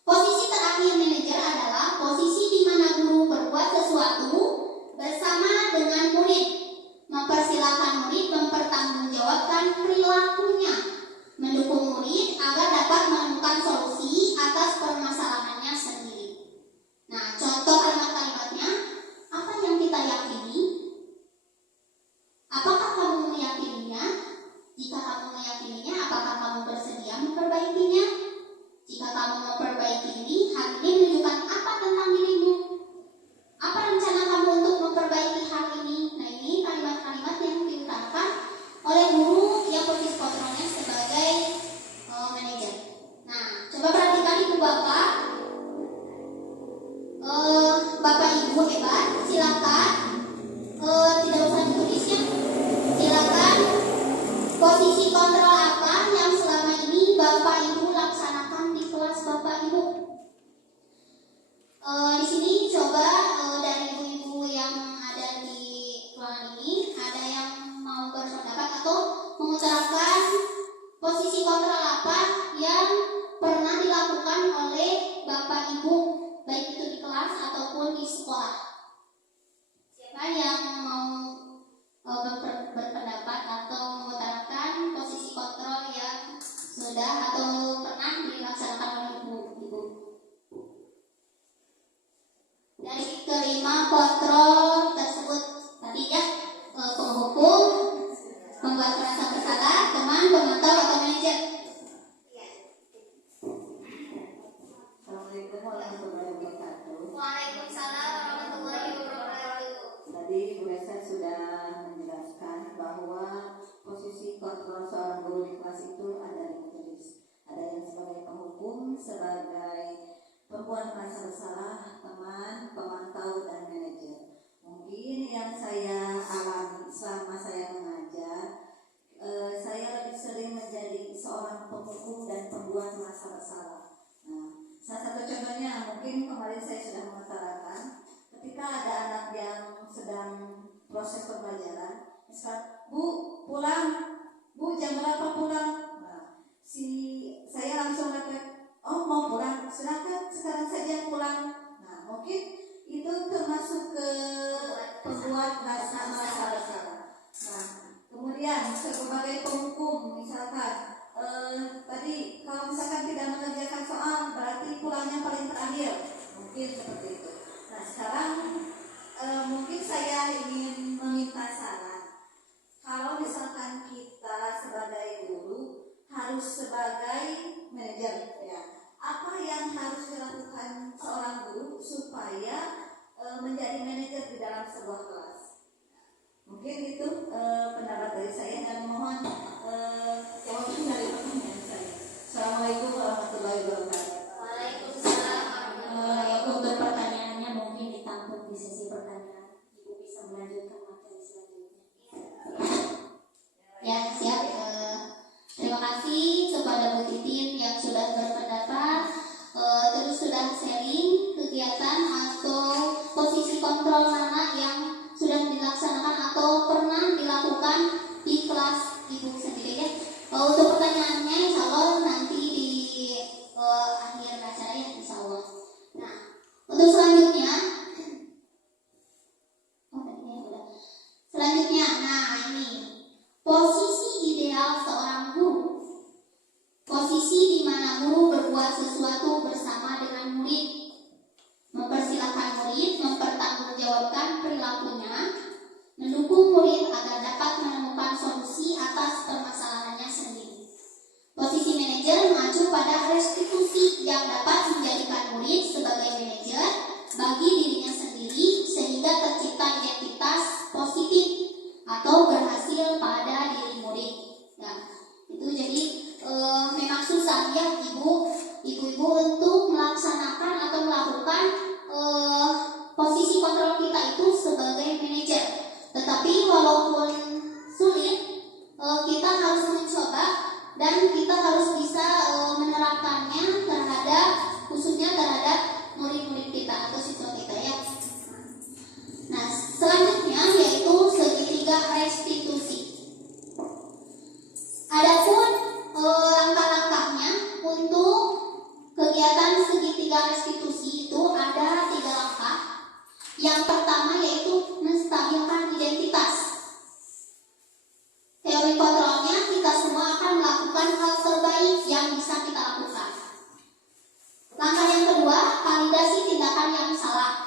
Posisi terakhir manajer adalah posisi di mana guru berbuat sesuatu bersama dengan murid, mempersilahkan murid mempertanggungjawabkan perilakunya, mendukung murid agar dapat menemukan solusi atas permasalahannya sendiri. Nah, contoh kalimat-kalimatnya, apa yang kita yakini? Apakah kamu meyakininya? Jika kamu meyakininya, apakah kamu bersedia memperbaikinya? Jika kamu memperbaiki ini, hal ini menunjukkan apa tentang dirimu? Apa rencana kamu untuk memperbaiki hal ini? Nah, ini kalimat-kalimat yang diutarakan oleh guru yang posisi kontrolnya sebagai manajer. Nah, coba perhatikan Ibu Bapak. Bapak Ibu hebat, silakan. Tidak usah ditulisnya. Silakan posisi kontrol apa yang selama ini Bapak Ibu laksanakan di kelas Bapak Ibu. Di sini coba dari ibu-ibu yang ada di ruangan ini, ada yang mau berpendapat atau mengutarakan posisi kontrol apa yang pernah dilakukan oleh Bapak Ibu, baik itu di kelas ataupun di sekolah. Siapa yang mau berpendapat atau kelas itu ada 5 jenis. Ada yang sebagai penghukum, sebagai pembuat merasa bersalah, teman, pemantau, dan manajer. Mungkin yang saya alami selama saya mengajar, saya lebih sering menjadi seorang penghukum dan pembuat merasa bersalah. Nah, salah satu contohnya mungkin kemarin saya sudah mengutarakan, ketika ada anak yang sedang proses pembelajaran, misal, Bu, pulang, Bu, jam berapa pulang? Nah, saya langsung kata, oh mau pulang, silakan sekarang saja pulang. Nah, mungkin itu termasuk ke pembuat merasa bersalah. Nah, kemudian sebagai penghukum, misalkan tadi kalau misalkan tidak mengerjakan soal berarti pulangnya paling terakhir, mungkin seperti itu. Nah, sekarang mungkin saya ingin meminta saran. Kalau misalkan kita sebagai guru harus sebagai manajer, ya, apa yang harus dilakukan seorang guru supaya menjadi manajer di dalam sebuah kelas? Mungkin itu pendapat dari saya dan mohon jawaban dari pertanyaan saya. Assalamualaikum warahmatullahi wabarakatuh. Waalaikumsalam. Untuk pertanyaannya mungkin ditampung di sesi pertanyaan. Ibu bisa melanjutkan materi selanjutnya. Ya, siap. Terima kasih kepada Bu Titin yang sudah berpendapat, terus sudah sharing kegiatan atau posisi kontrol mana yang sudah dilaksanakan atau pernah dilakukan di kelas Ibu sendiri ya. Untuk pertanyaannya insya Allah nanti di akhir acara ya insya Allah. Nah, untuk selanjutnya nah ini posisi ideal seorang guru, posisi di mana guru berbuat sesuatu bersama dengan murid, mempersilahkan murid mempertanggungjawabkan perilakunya, mendukung murid agar dapat menemukan solusi atas permasalahannya sendiri. Posisi manajer mengacu pada restitusi yang dapat menjadikan murid sebagai manajer bagi dirinya sendiri sehingga tercipta identitas positif atau berhasil pada diri murid. Nah, itu jadi memang susah ya ibu-ibu untuk melaksanakan atau melakukan posisi kontrol kita itu sebagai manajer. Tetapi walaupun sulit, kita harus mencoba dan kita harus bisa menerapkannya terhadap khususnya terhadap murid-murid kita atau siswa kita ya. Nah, selanjutnya yaitu segitiga restitusi. Adapun langkah-langkahnya untuk kegiatan segitiga restitusi itu ada 3 langkah. Yang pertama yaitu menstabilkan identitas. Teori kontrolnya kita semua akan melakukan hal terbaik yang bisa kita lakukan. Langkah yang kedua, validasi tindakan yang salah.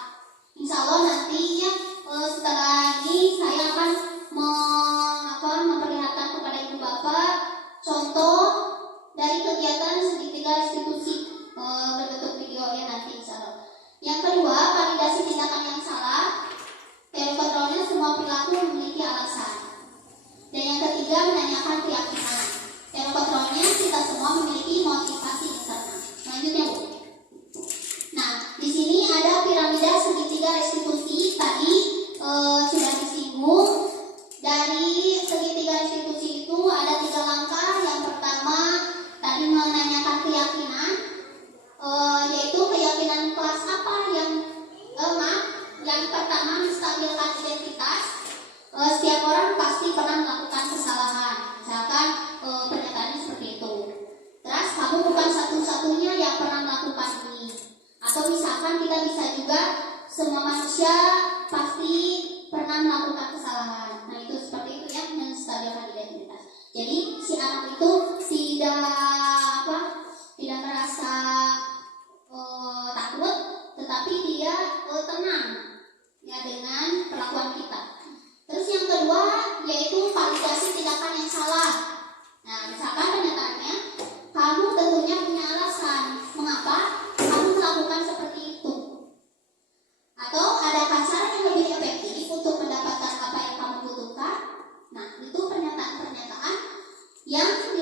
Insya Allah nanti ya setelah ini saya akan memperlihatkan kepada ibu bapak contoh dari kegiatan segitiga restitusi berbentuk video ya nanti insya Allah. Yang kedua, validasi tindakan yang salah. Teori kontrolnya semua perilaku memiliki alasan. Dan yang ketiga, menanyakan keyakinan. Teori kontrolnya kita semua memiliki motivasi internal. Selanjutnya Bu. Nah, di sini ada piramida segitiga restitusi. Tadi sudah disinggung. Dari segitiga restitusi itu ada 3 langkah. Yang pertama tadi menanyakan keyakinan, yaitu keyakinan kelas apa yang pertama menstabilkan identitas. Setiap orang pasti pernah melakukan kesalahan, misalkan pernyataannya seperti itu. Terus kamu bukan satu-satunya yang pernah melakukan ini. Atau misalkan kita bisa juga semua manusia pasti pernah melakukan kesalahan. Nah itu seperti itu ya, menstabilkan identitas. Jadi si anak itu tidak merasa takut, tetapi dia tenang ya dengan perlakuan kita. Terus yang kedua yaitu validasi tindakan yang salah. Nah misalkan pernyataannya, kamu tentunya punya alasan mengapa kamu melakukan seperti itu. Atau adakah cara yang lebih efektif untuk mendapatkan apa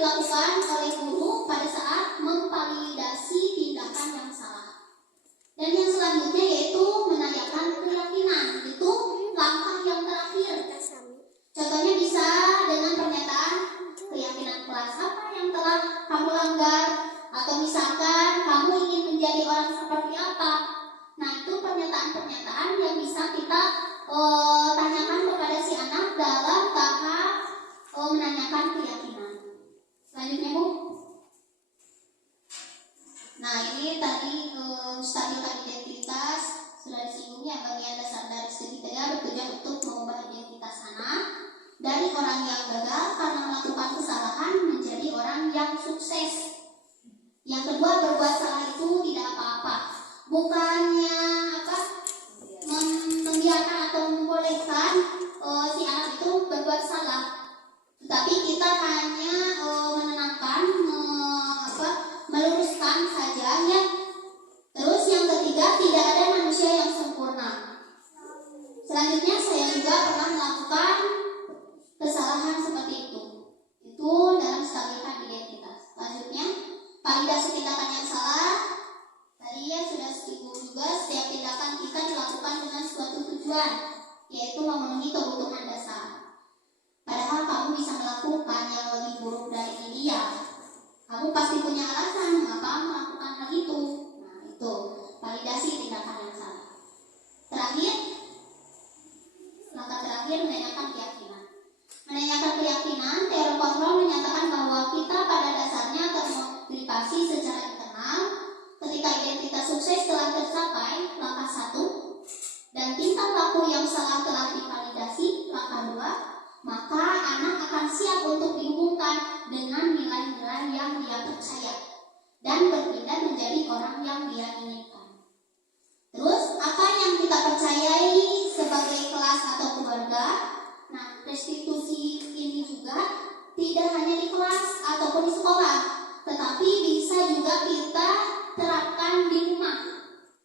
dilakukan oleh guru pada saat memvalidasi tindakan yang salah. Dan yang selanjutnya yaitu menanyakan keyakinan. Itu langkah yang terakhir. Contohnya bisa dengan pernyataan keyakinan kelas apa yang telah kamu langgar, atau misalkan kamu ingin menjadi orang seperti apa. Nah, itu pernyataan-pernyataan yang bisa kita tanyakan kepada si anak dalam tahap menanyakan keyakinan. Selanjutnya, Bu. Nah, ini tadi menstabilkan identitas sudah disinggung ya. Bagian dasar dari segitiga bekerja untuk mengubah identitas anak dari orang yang gagal karena melakukan kesalahan menjadi orang yang sukses. Yang kedua, berbuat salah itu tidak apa-apa. Bukannya membiarkan atau membolehkan si anak itu berbuat salah, tetapi kita hanya menenangkan, meluruskan saja ya. Terus yang ketiga, tidak ada manusia yang sempurna. Selanjutnya, saya juga pernah melakukan kesalahan seperti itu. Itu dalam stabilkan identitas. Selanjutnya, validasi tindakan yang salah. Tadi ya sudah disinggung juga, setiap tindakan kita dilakukan dengan suatu tujuan, yaitu memenuhi kebutuhan dasar. Padahal kamu bisa melakukan yang lebih buruk dari ini ya. Kamu pasti punya alasan mengapa melakukan hal itu. Nah, itu validasi tindakan yang salah. Terakhir, langkah terakhir, menanyakan keyakinan. Menanyakan keyakinan, teori kontrol menyatakan bahwa kita pada dasarnya termotivasi secara internal. Ketika identitas sukses telah tercapai, langkah 1, dan tingkah laku yang salah telah divalidasi, langkah 2, maka anak akan siap untuk dihubungkan dengan nilai-nilai yang dia percaya dan berpindah menjadi orang yang dia inginkan. Terus, apa yang kita percayai sebagai kelas atau keluarga? Nah, restitusi ini juga tidak hanya di kelas ataupun di sekolah, tetapi bisa juga kita terapkan di rumah.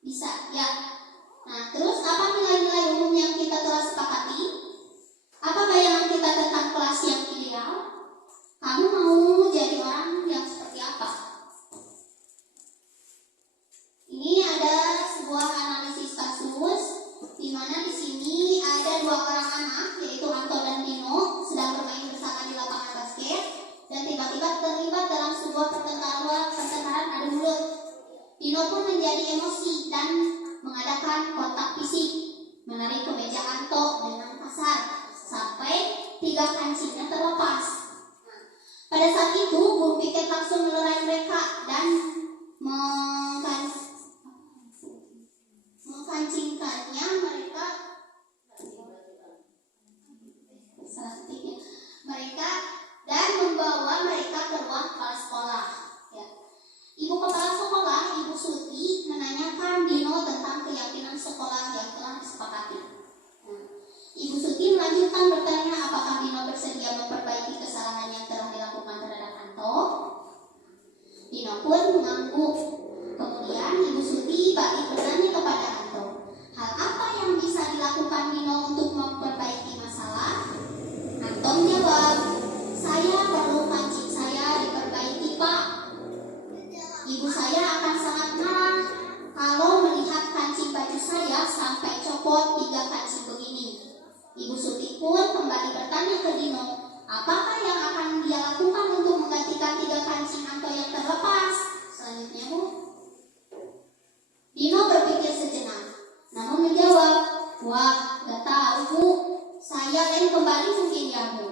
Bisa, ya. Nah, terus apa nilai-nilai umum yang kita telah sepakati? Apa bayangan kita tentang kelas yang ideal? Kamu mau jadi orang yang seperti apa? Ini ada sebuah analisis kasus di mana di sini ada 2 orang anak, yaitu Anto dan Dino, sedang bermain bersama di lapangan basket dan tiba-tiba terlibat dalam sebuah pertengkaran adu mulut. Dino pun menjadi emosi dan mengadakan kontak fisik, menarik kemeja Anto dengan kasar sampai 3 kancingnya terlepas. Pada saat itu, guru piket langsung melerai mereka dan mengkancingkannya mereka dan membawa mereka ke ruang kepala sekolah. Ya. Ibu kepala sekolah, Ibu Suti, menanyakan Dino tentang keyakinan sekolah yang telah disepakati. Ibu Suti melanjutkan bertanya apakah Dino bersedia memperbaiki kesalahan yang telah dilakukan terhadap Anto. Dino pun mengangguk. Kemudian Ibu Suti balik bertanya kepada Anto, hal apa yang bisa dilakukan Dino untuk memperbaiki masalah? Anto menjawab, saya perlu kancing saya diperbaiki, Pak. Ibu saya akan sangat marah kalau melihat kancing baju saya sampai copot 3 kancing begini. Ibu Suti pun kembali bertanya ke Dino, apakah yang akan dia lakukan untuk menggantikan 3 kancing Anto yang terlepas? Selanjutnya, Bu. Dino berpikir sejenak, namun menjawab, wah, gak tahu, Bu. Saya lem kembali mungkin ya, Bu.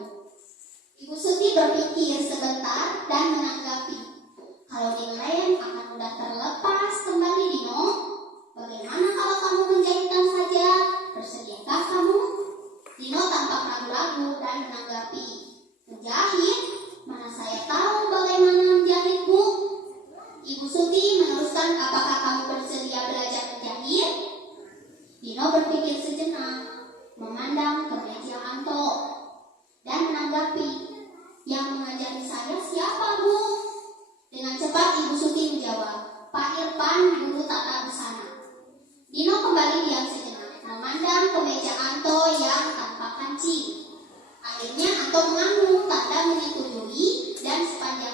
Ibu Suti berpikir sebentar dan menanggapi, kalau dilem akan mudah terlepas kembali, Dino. Bagaimana kalau kamu menjahitkan saja? Bersediakah kamu? Dino tampak ragu-ragu dan menanggapi, menjahit? Mana saya tahu bagaimana menjahit, Bu. Ibu Suti meneruskan, apakah kamu bersedia belajar menjahit? Dino berpikir sejenak, memandang ke meja Anto, dan menanggapi, yang mengajari saya siapa, Bu? Dengan cepat Ibu Suti menjawab, Pak Irfan, guru tata busana. Dino kembali diam sejenak, memandang ke meja Anto yang tanpa kancing. Akhirnya Anto mengangguk, tanda menyetujui, dan sepanjang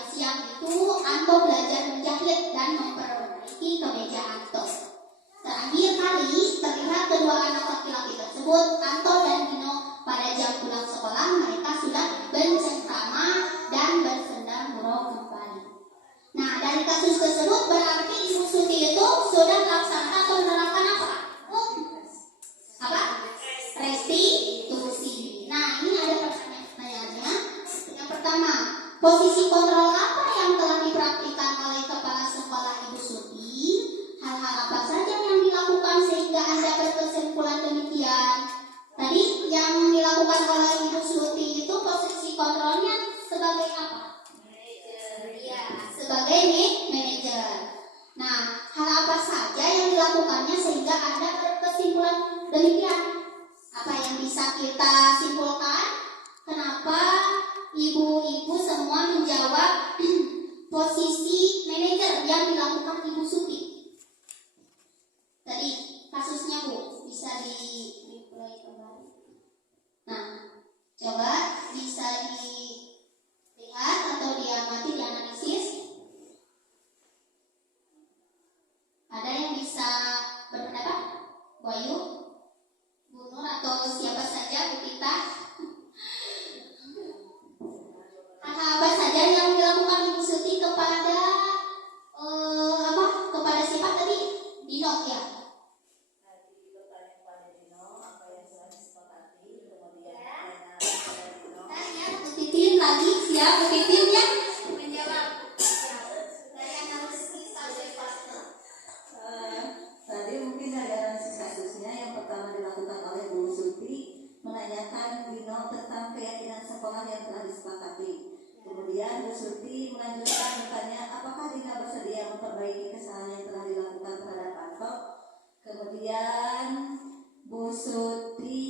kasus tersebut berarti Ibu Suti itu sudah melaksanakan atau menerapkan apa? Apa? Restitusi. Nah, ini ada pertanyaannya. Yang pertama, posisi kontrol apa yang telah dipraktikkan oleh Kepala Sekolah Ibu Suti? Hal-hal apa saja yang dilakukan sehingga Anda berkesimpulan demikian? Tadi yang dilakukan oleh Ibu Suti itu posisi kontrolnya sebagai apa? Ya, sebagai manajer. Nah, hal apa saja yang dilakukannya sehingga Anda berkesimpulan demikian? Apa yang bisa kita simpulkan? Kenapa ibu-ibu semua menjawab posisi manajer yang dilakukan Ibu Suti? Tadi kasusnya Bu, bisa di-replay kembali. Nah, coba bisa dilihat atau diamati, dianalisis. Ada yang bisa berpendapat? Bu Ayu, Bu Nur, atau siapa saja, Bu Tita? Hal apa saja yang dilakukan Ibu Suti kepada kepada siapa tadi? Dino ya. Tadi bertanya kepada Dino apa yang sudah disepakati, kemudian Ya. kepada Dino. Tanya Bu Titin lagi, siap Bu Titin ya? Menjawab. Dari analisis kasus pasca. Tadi mungkin dari analisis kasusnya yang pertama dilakukan oleh Bu Suti menanyakan Dino tentang keyakinan sekolah yang telah disepakati. Kemudian Bu Suti melanjutkan bertanya apakah Dino bersedia memperbaiki kesalahan yang telah dilakukan terhadap Anto. Kemudian Bu Suti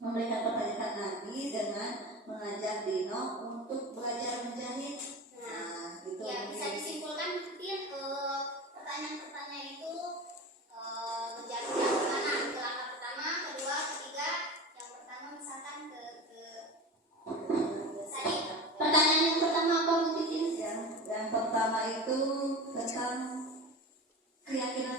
memberikan pertanyaan lagi dengan mengajak Dino untuk belajar menjahit. Nah, itu Ya, bisa mungkin. disimpulkan mungkin pertanyaan-pertanyaan itu menjadi yang mana? Ke langkah pertama, kedua, ketiga. Yang pertama misalkan ke tadi pertanyaan yang pertama apa Bu Titin? Yang pertama itu tentang keyakinan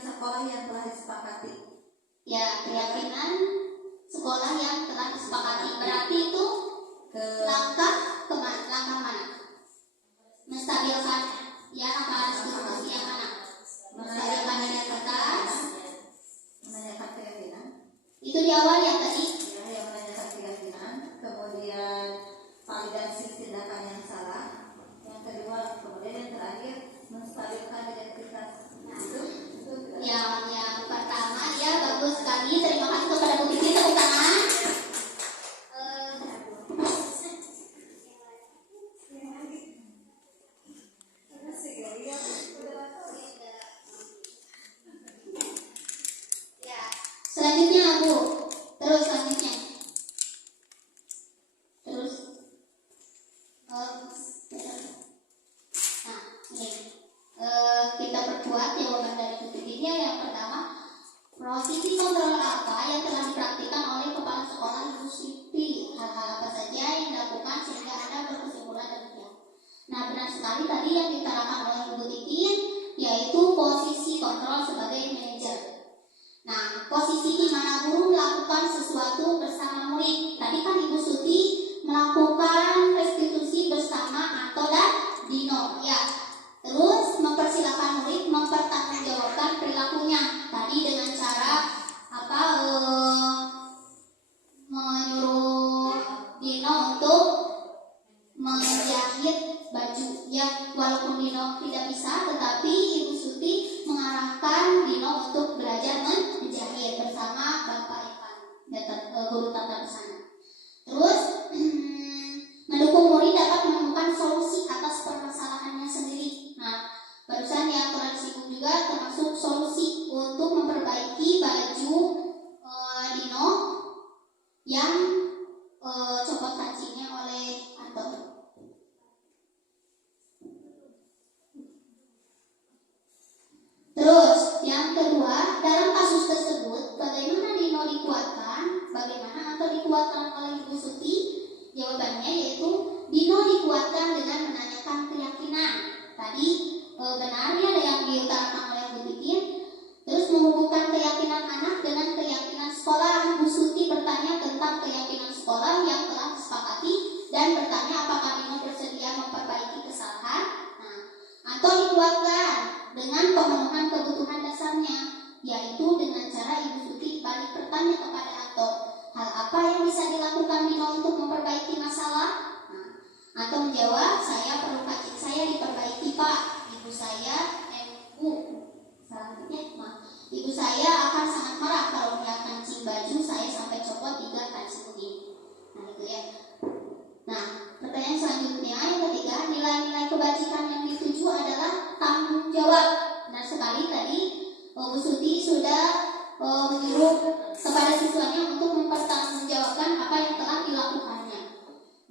Bu Suti sudah menyuruh kepada siswanya untuk mempertanggungjawabkan apa yang telah dilakukannya.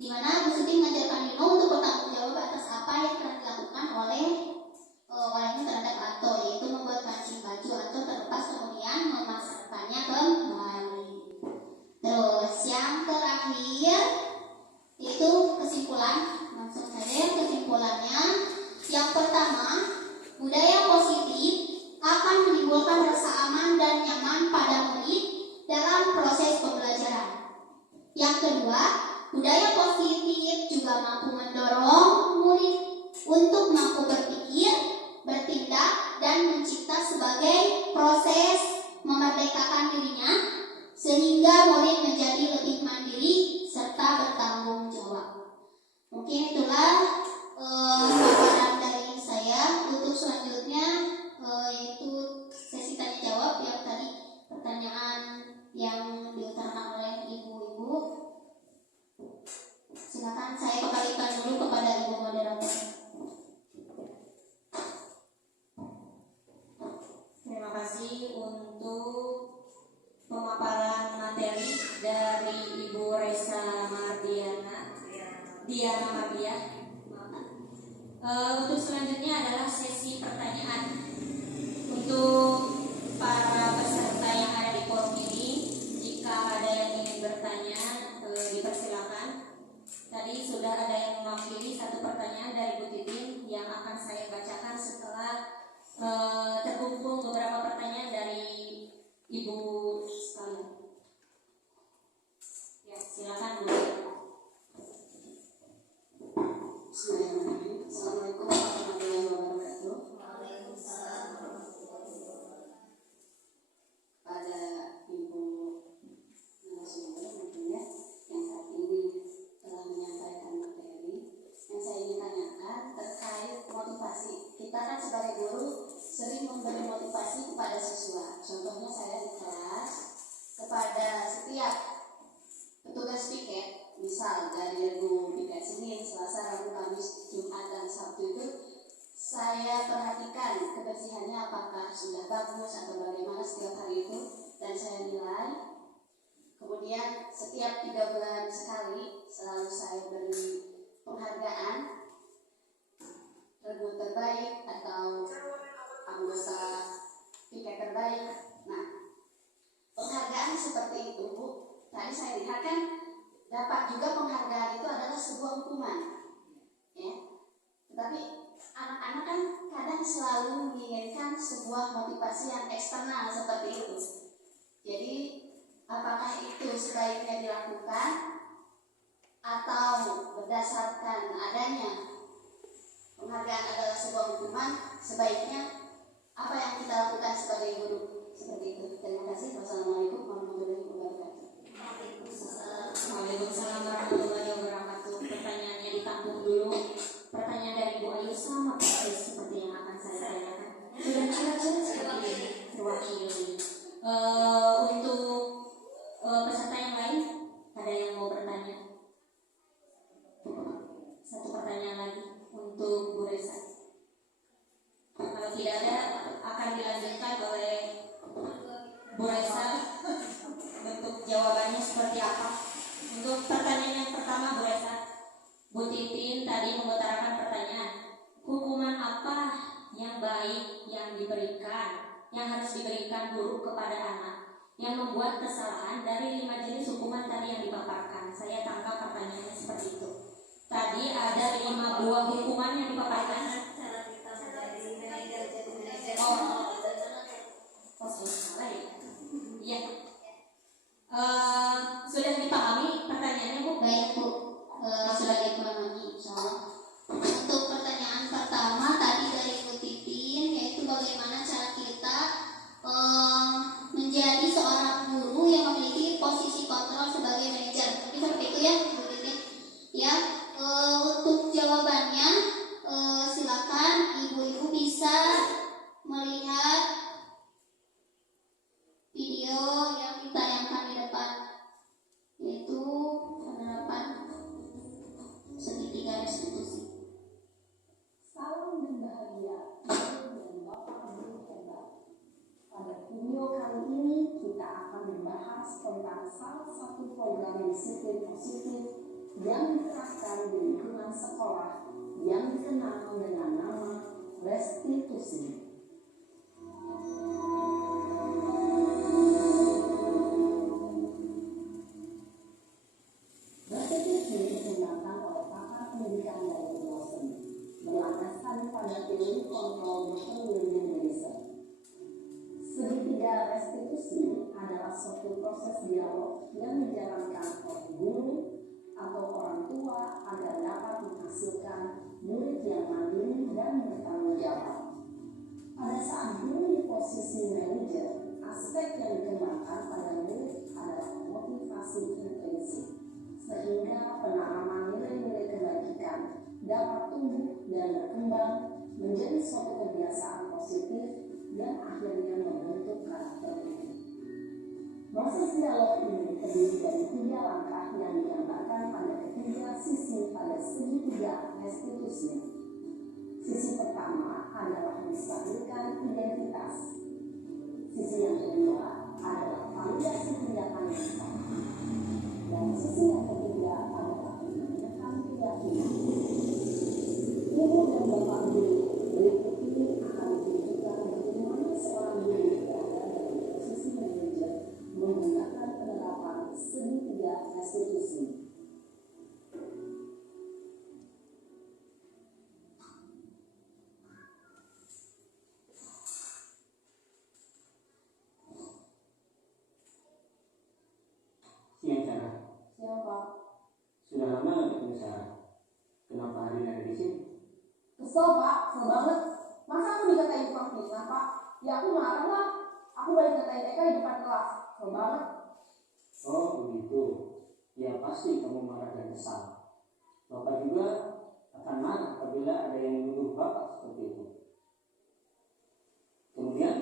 Di mana Bu Suti mengajarkan Nino untuk bertanggung jawab atas apa yang telah dilakukan olehnya terhadap Ato, yaitu membuat kancing baju Ato terlepas kemudian memasangkannya kembali. Terus yang terakhir yaitu kesimpulan. Langsung saja yang kesimpulannya. Yang pertama, budaya positif akan menimbulkan rasa aman dan nyaman pada murid dalam proses pembelajaran. Yang kedua, budaya positif juga mampu mendorong murid untuk mampu berpikir, bertindak, dan mencipta sebagai proses memerdekakan dirinya, sehingga murid menjadi lebih mandiri serta bertanggung jawab. Mungkin itulah paparan dari saya. Untuk selanjutnya yaitu sesi tanya jawab yang tadi pertanyaan yang diutarakan oleh ibu-ibu. Silakan saya kembalikan dulu kepada ibu moderator. Terima kasih untuk pemaparan materi dari Ibu Resa Diana Mardiah. Untuk selanjutnya adalah sesi pertanyaan untuk para peserta yang ada di forum ini. Jika ada yang ingin bertanya, dipersilakan. Tadi sudah ada yang mewakili satu pertanyaan dari Bu Titin yang akan saya bacakan setelah terkumpul beberapa pertanyaan dari Ibu sekalian. Ya, silakan Bu. Bismillahirrahmanirrahim. Assalamualaikum warahmatullahi wabarakatuh. Pada Ibu narasumber tentunya yang saat ini telah menyampaikan materi, yang saya ingin tanyakan terkait motivasi. Kita kan sebagai guru sering memberi motivasi kepada siswa. Contohnya saya di kelas kepada setiap petugas piket, misal dari Regu piket Senin, Selasa, Rabu, Kamis, Jumat, dan Sabtu itu saya perhatikan kebersihannya apakah sudah bagus atau bagaimana setiap hari itu, dan saya nilai. Kemudian setiap 3 bulan sekali selalu saya beri penghargaan Regu terbaik atau anggota piket terbaik. Nah, penghargaan seperti itu Bu, tadi saya lihat kan dapat juga penghargaan itu adalah sebuah hukuman, ya. Tetapi anak-anak kan kadang selalu menginginkan sebuah motivasi yang eksternal seperti itu. Jadi apakah itu sebaiknya dilakukan atau berdasarkan adanya penghargaan adalah sebuah hukuman, sebaiknya apa yang kita lakukan sebagai guru seperti itu. Terima kasih. Wassalamualaikum warahmatullahi wabarakatuh. Waalaikumsalam warahmatullahi wabarakatuh. Pertanyaannya ditampung dulu. Pertanyaan dari Bu Ayu sama persis seperti yang akan saya tanyakan. Sudah jelas seperti ini terwakili. Untuk peserta yang lain, ada yang mau bertanya? Satu pertanyaan lagi untuk Bu Resa. Kalau tidak ada, akan dilanjutkan oleh Bu Resa. Bentuk jawabannya seperti apa? Untuk pertanyaan yang pertama, Bu Resa, Bu Titin tadi mengutarakan pertanyaan, hukuman apa yang baik yang harus diberikan guru kepada anak yang membuat kesalahan dari 5 jenis hukuman tadi yang dipaparkan. Saya tangkap pertanyaannya seperti itu. Tadi ada 5 buah hukuman yang dipaparkan. Salah ya? Iya. Sudah dipahami pertanyaannya Bu? Baik Bu, sudah dipahami insyaallah. Untuk pertanyaan pertama tadi dari Bu Titin, yaitu bagaimana cara kita menjadi seorang guru yang memiliki posisi kontrol sebagai manajer. Mungkin seperti itu ya Bu Titin. Ya, untuk jawabannya silakan membahas tentang salah satu program disiplin positif yang diterapkan di lingkungan sekolah yang dikenal dengan nama restitusi. Restitusi dikembangkan oleh pakar pendidikan dari dosen, berlandaskan pada teori kontrol Dr. William Mason. Segitiga restitusi adalah suatu proses dialog yang dijalankan oleh guru atau orang tua agar dapat menghasilkan murid yang mandiri dan bertanggung jawab. Pada saat guru di posisi manajer, aspek yang dikembangkan pada murid adalah motivasi intrinsik, sehingga penanaman nilai-nilai kebajikan dapat tumbuh dan berkembang menjadi suatu kebiasaan positif dan akhirnya membentuk karakter diri. Proses dialog ini terdiri dari 3 langkah yang digambarkan pada ketiga sisi pada segitiga restitusi. Sisi pertama adalah menstabilkan identitas. Sisi yang kedua adalah validasi tindakan yang salah. Dan sisi yang ketiga adalah menanyakan keyakinan. Ibu dan bapak guru berikut ini akan ditunjukkan bagaimana seorang guru berada dalam posisi manajer menggunakan penerapan segitiga restitusi. Siang Sarah. Siang Pak. Sudah lama nggak ketemu Sarah? Kenapa hari ini ada di sini? Kesel Pak, kesel banget. Masa aku dikatain tukang fitnah Pak? Ya aku marah lah. Aku balik katain Eka di depan kelas. Kesel banget. Oh begitu. Ya pasti kamu marah dan kesal. Bapak juga akan marah apabila ada yang menuduh Bapak seperti itu. Kemudian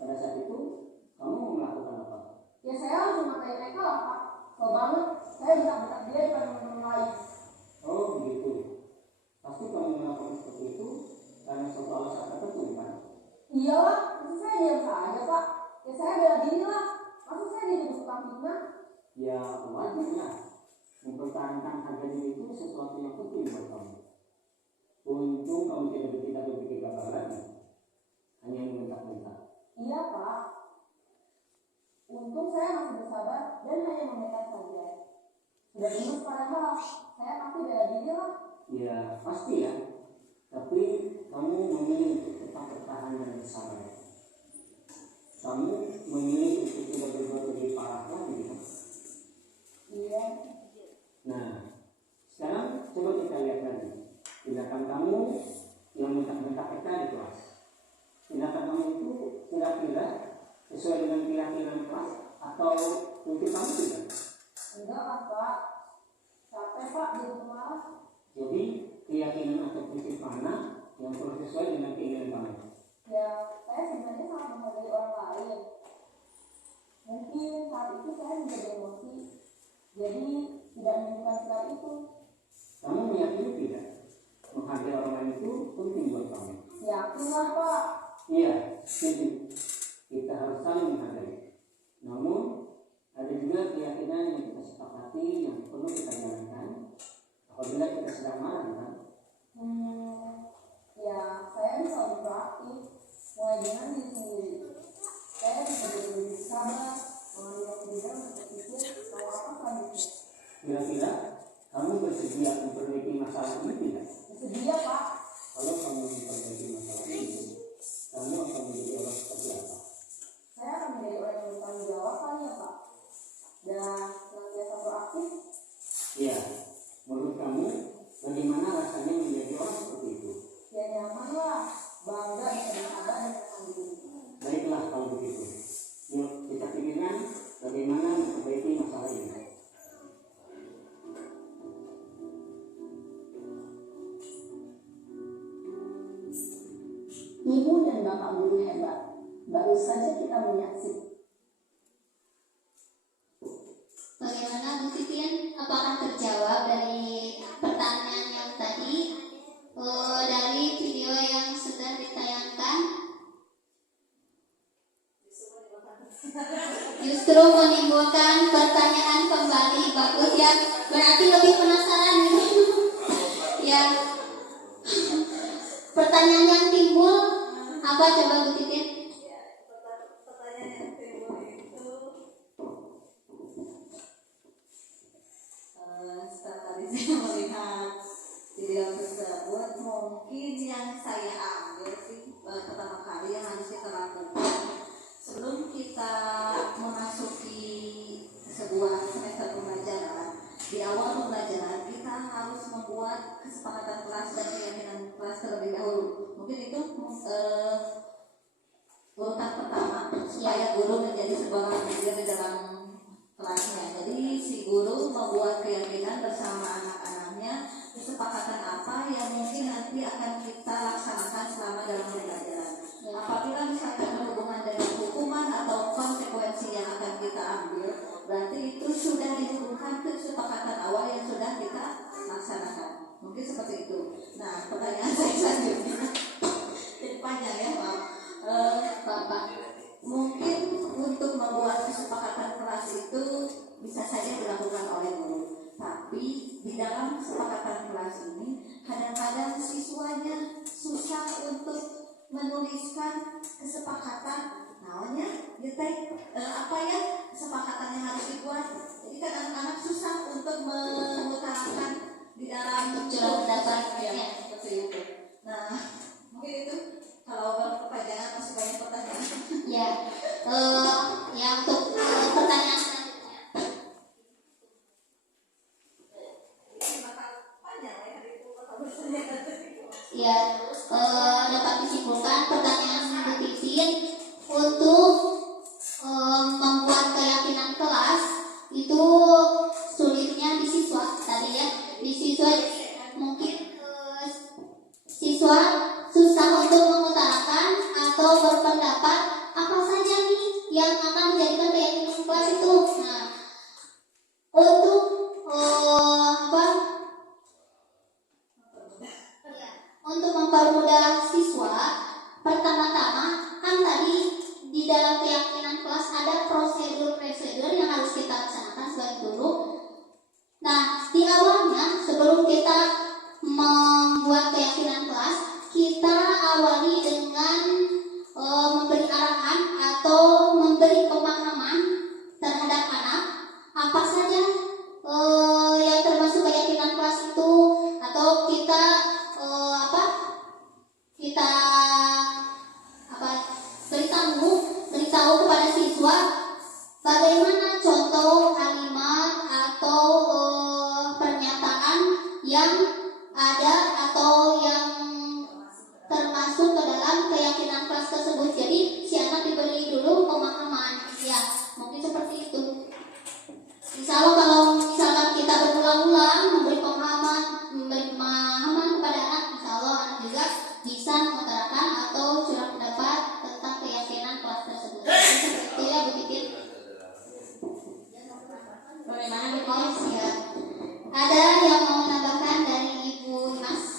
pada saat itu kamu melakukan apa? Ya saya harus ngatain Eka lah Pak. Kesel banget. Saya bentak-bentak dia di depan teman-teman lain. Oh begitu. Pasti kamu melakukan seperti itu karena suatu alasan tertentu kan? Iyalah, masa saya diam saja Pak. Ya saya bela diri lah. Masa saya dituduh tukang fitnah? Ya wajar lah. Mempertahankan harga diri itu sesuatu yang penting buat kamu. Untung kamu tidak berpikir gagal lagi. Hanya membentak-bentak. Iya Pak. Untung saya masih bersabar dan hanya meminta saja. Sudah gemes padahal, saya pasti bela diri lah. Ya pasti ya. Tapi kamu memilih untuk tetap bertahan dan bersabar. Kamu memilih untuk tidak berbuat lebih parah lagi kan? Iya. Nah, sekarang coba kita lihat lagi tindakan kamu yang bentak-bentak kita di kelas. Tindakan kamu itu kira-kira sesuai dengan keyakinan kelas atau mungkin kamu tidak? Enggak lah Pak. Capek Pak di rumah. Jadi keyakinan atau prinsip mana yang perlu sesuai dengan keinginan kamu? Ya, saya sebenarnya sangat menghargai orang lain. Mungkin saat itu saya menjadi emosi, jadi tidak menunjukkan sikap itu. Kamu meyakini tidak? Menghargai orang lain itu penting buat kamu. Yakin lah Pak. Iya, setuju. Kita harus saling menghargai. Namun ada juga keyakinan yang kita sepakati yang perlu kita jalankan apabila kita sedang marah kan? Ya, saya bisa lebih proaktif, mulai dengan diri sendiri. Saya bisa jadi lebih sabar, mengambil kebijakan untuk berpikir mau apa selanjutnya. Kira-kira kamu bersedia memperbaiki masalah ini tidak? Bersedia Pak. Kalau kamu memperbaiki masalah ini, kamu akan menjadi orang seperti apa? Saya akan menjadi orang yang bertanggung jawab kan ya Pak. Dan senantiasa proaktif. Iya, menurut kamu bagaimana rasanya menjadi orang seperti itu? Ya nyaman lah, bangga bisa bersahabat dengan mandiri. Baiklah kalau begitu. Yuk kita pikirkan bagaimana memperbaiki masalah ini. Ibu dan bapak guru hebat. Baru saja kita menyaksikan. Bagaimana Bu Titin? Apakah terjawab dari pertanyaan yang tadi dari video yang sudah ditayangkan? Justru menimbulkan Hati lebih penasaran gitu. Ya. Pertanyaan yang timbul apa coba Bu Titin? Pertanyaan yang timbul itu setelah tadi saya melihat video tersebut, mungkin yang saya ambil sih pertama kali yang harus kita lakukan sebelum kita memasuki sebuah semester pembelajaran. Di awal pembelajaran kita harus membuat kesepakatan kelas dan keyakinan kelas terlebih dahulu. Mungkin itu urutan pertama supaya guru menjadi sebuah leader di dalam kelasnya. Jadi si guru membuat keyakinan bersama anak-anaknya, kesepakatan apa yang mungkin nanti akan kita laksanakan selama dalam pembelajaran. Apabila misalkan berhubungan dengan hukuman atau konsekuensi yang akan kita ambil, berarti itu sudah dihubungkan ke kesepakatan awal yang sudah kita laksanakan. Mungkin seperti itu. Nah, pertanyaan saya selanjutnya jadi panjang ya, Pak. Bapak, mungkin untuk membuat kesepakatan kelas itu bisa saja dilakukan oleh guru. Tapi di dalam kesepakatan kelas ini kadang-kadang siswanya susah untuk menuliskan kesepakatan namanya apa ya kesepakatan yang harus dibuat. Jadi kan anak-anak susah untuk mengutarakan di dalam pendapat ya, seperti itu. Nah, mungkin itu kalau berkepanjangan masih banyak pertanyaan. Ya, ya untuk pertanyaan selanjutnya. Ini bakal panjang ya hari itu bakal bertanya. Ya, dapat disimpulkan pertanyaan Bu Titin untuk membuat keyakinan kelas itu sulitnya di siswa tadi ya, di siswa mungkin siswa susah untuk mengutarakan atau berpendapat apa saja nih yang akan menjadikan keyakinan kelas itu. Nah, untuk untuk mempermudah siswa, pertama-tama kan tadi di dalam keyakinan kelas ada prosedur-prosedur yang harus kita laksanakan sebagai guru. Nah, di awalnya sebelum kita membuat keyakinan kelas, kita awali dengan memberi arahan atau memberi pemahaman terhadap anak apa saja yang termasuk keyakinan kelas itu, atau kita beritahu kepada siswa bagaimana contoh kalimat atau pernyataan yang ada atau yang termasuk ke dalam keyakinan kelas tersebut. Jadi si anak diberi dulu pemahaman. Ya, mungkin seperti itu. Insya Allah kalau misalkan kita berulang-ulang memberi pemahaman kepada anak, insya Allah anak juga bisa mengutarakan atau curah pendapat tentang keyakinan kelas tersebut. Jadi seperti itu ya Bu Titin. Bagaimana Bu Titin? Ada yang mau menambahkan dari Ibu Mas?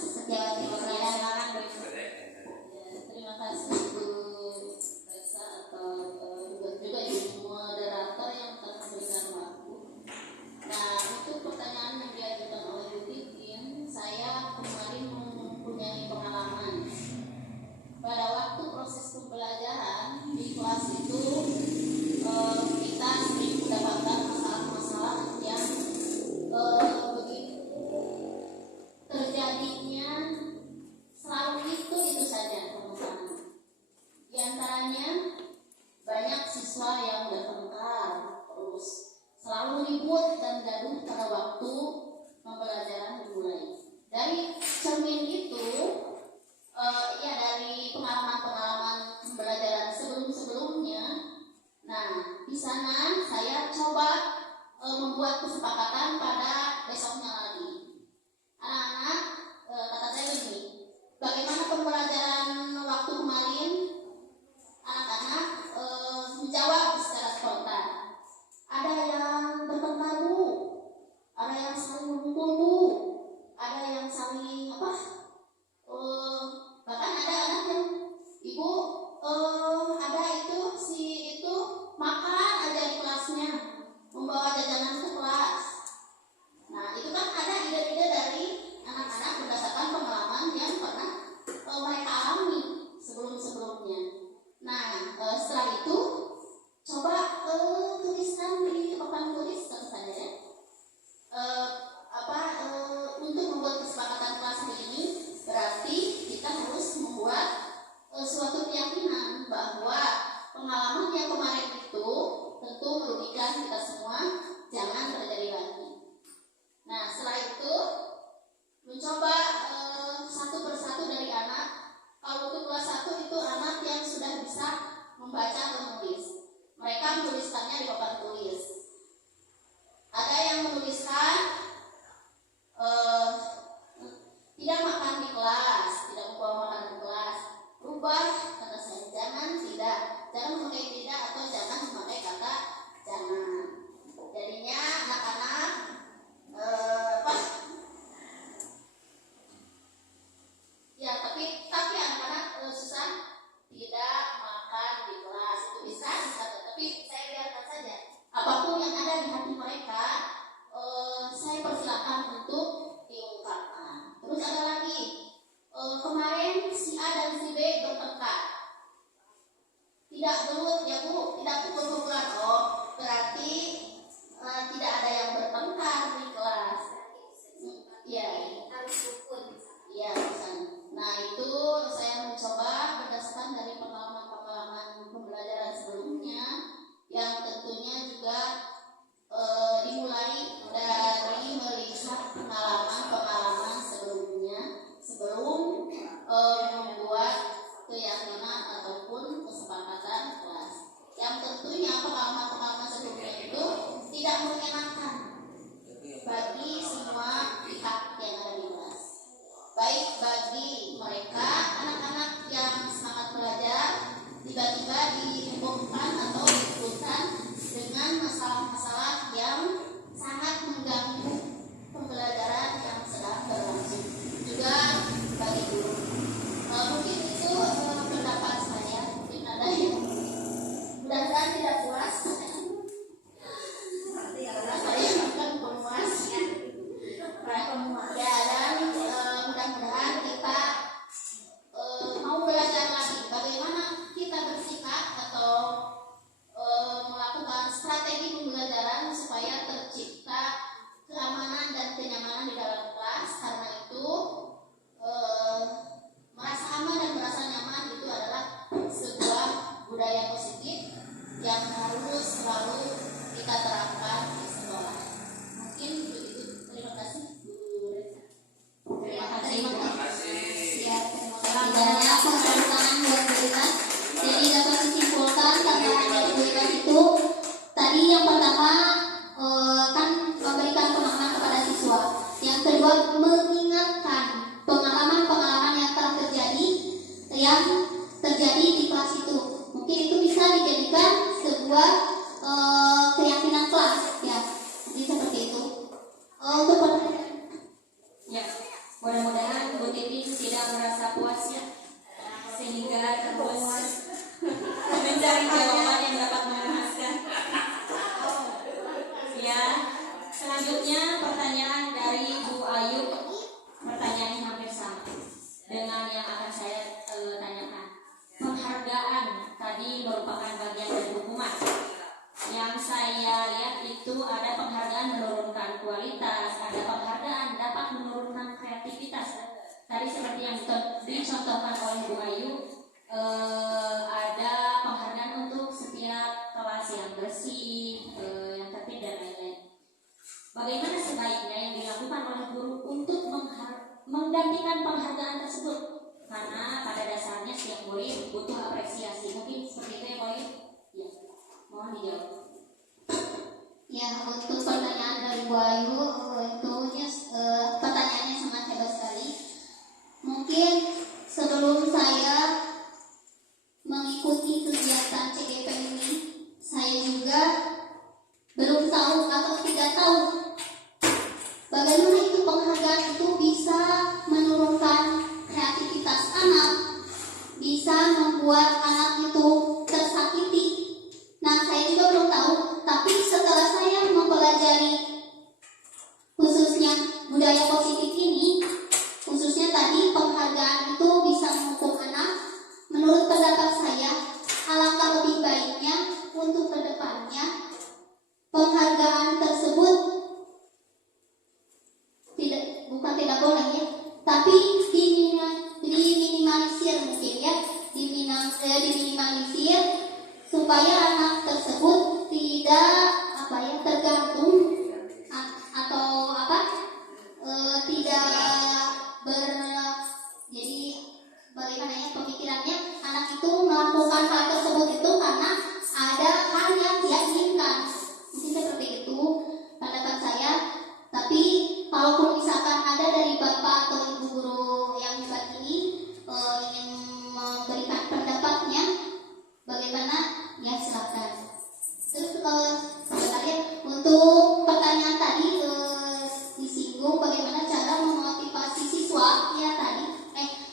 Mudah-mudahan Bu Titin tidak merasa puas ya, sehingga terus mencari jawaban yang dapat memuaskan. Ya, selanjutnya pertanyaan dari Bu Ayu. Pertanyaannya hampir sama dengan yang akan saya tanyakan. Penghargaan tadi merupakan bagian dari hukuman. Yang saya lihat itu ada penghargaan menurunkan kualitas, ada penghargaan dapat menurunkan kreativitas. Tadi seperti yang dicontohkan oleh Bu Ayu, ada penghargaan untuk setiap kelas yang bersih, yang tertib dan lain-lain. Bagaimana sebaiknya yang dilakukan oleh guru untuk menggantikan penghargaan tersebut? Karena pada dasarnya setiap murid butuh apresiasi. Mungkin seperti itu ya, Pak Ayu? Ya, mohon dijawab. Ya, untuk pertanyaan dari Bu Ayu itu pertanyaannya sangat hebat sekali. Mungkin sebelum saya mengikuti kegiatan CGP ini, saya juga belum tahu atau tidak tahu bagaimana itu penghargaan itu bisa menurunkan kreativitas anak, bisa membuat anak itu tersakiti. Nah, saya juga belum tahu, tapi setelah saya mempelajari khususnya budaya positif ini, khususnya tadi penghargaan itu bisa menghukum anak, menurut pendapat saya, alangkah lebih baiknya untuk kedepannya penghargaan tersebut bukan tidak boleh ya, tapi diminimalisir mungkin ya, diminimalisir supaya anak tersebut tidak tergantung atau tidak jadi bagaimana ya pemikirannya, anak itu melakukan hal tersebut itu karena ada hal yang dia inginkan, mungkin seperti itu pendapat saya. Tapi kalaupun misalkan ada dari bapak atau ibu guru yang hebat ini ingin memberikan pendapatnya, bagaimana ya silakan. Terus sebenarnya untuk pertanyaan tadi disinggung bagaimana cara memotivasi siswa ya tadi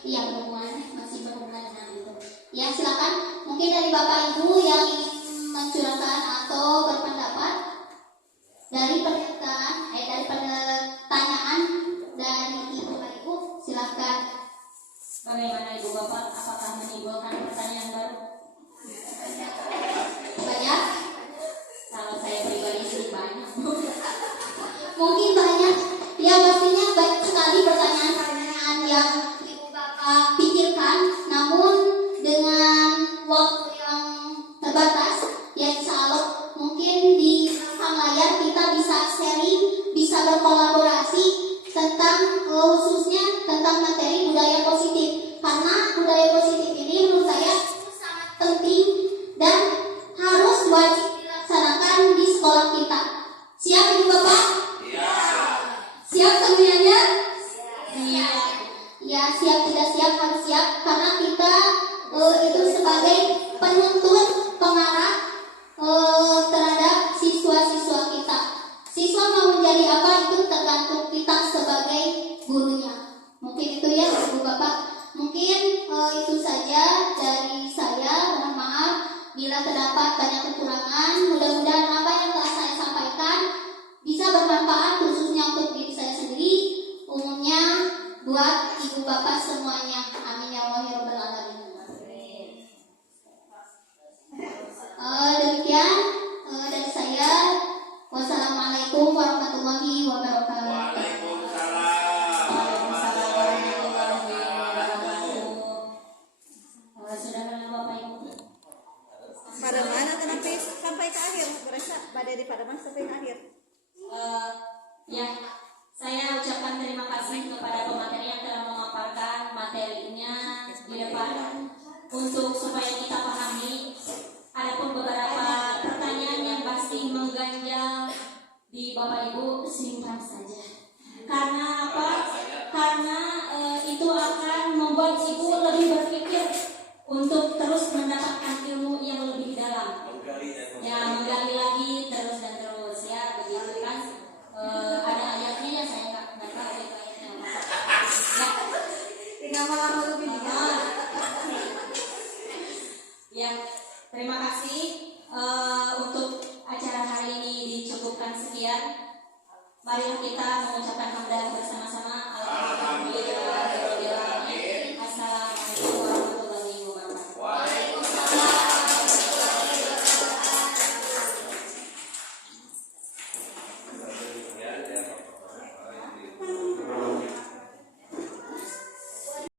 iya masih berhubungan dengan itu ya, silakan mungkin dari bapak ibu yang ingin mencurahkan atau berpendapat dari pertanyaan dari ibu, silakan. Bagaimana Ibu Bapak? Apakah menimbulkan pertanyaan baru? Banyak? Kalau saya pribadi sih banyak. Mungkin banyak. Ya pastinya banyak sekali pertanyaan-pertanyaan yang ibu bapak pikirkan. Namun dengan waktu yang terbatas, ya insya Allah mungkin di belakang layar kita bisa sharing, bisa berkolaborasi tentang khususnya tentang materi budaya positif. Karena budaya positif ini menurut saya sangat penting dan harus wajib dilaksanakan di sekolah kita. Siap Ibu Bapak? Iya. Siap semuanya? Iya. Ya, siap tidak siap harus siap karena kita itu sebagai penuntun pengarah terhadap siswa-siswa kita. Siswa mau menjadi apa itu tergantung kita sebagai gurunya. Mungkin itu ya Ibu Bapak. Mungkin itu saja dari saya. Mohon maaf bila terdapat banyak kekurangan. Mudah-mudahan apa yang telah saya sampaikan bisa bermanfaat khususnya untuk diri saya sendiri, umumnya buat Ibu Bapak semuanya. Amin ya Allah ya Rabbal alamin. Demikian dari saya. Wassalamualaikum warahmatullahi wabarakatuh. Sudah dengan Bapak Ibu? Pademan atau nanti sampai ke akhir? Berasa badai di Pademan sampai ke akhir. Ya, saya ucapkan terima kasih kepada pemateri yang telah memaparkan materinya di depan lama-lama lebih dikit. Ya, terima kasih untuk acara hari ini dicukupkan sekian. Marilah kita mengucapkan hamdalah bersama-sama.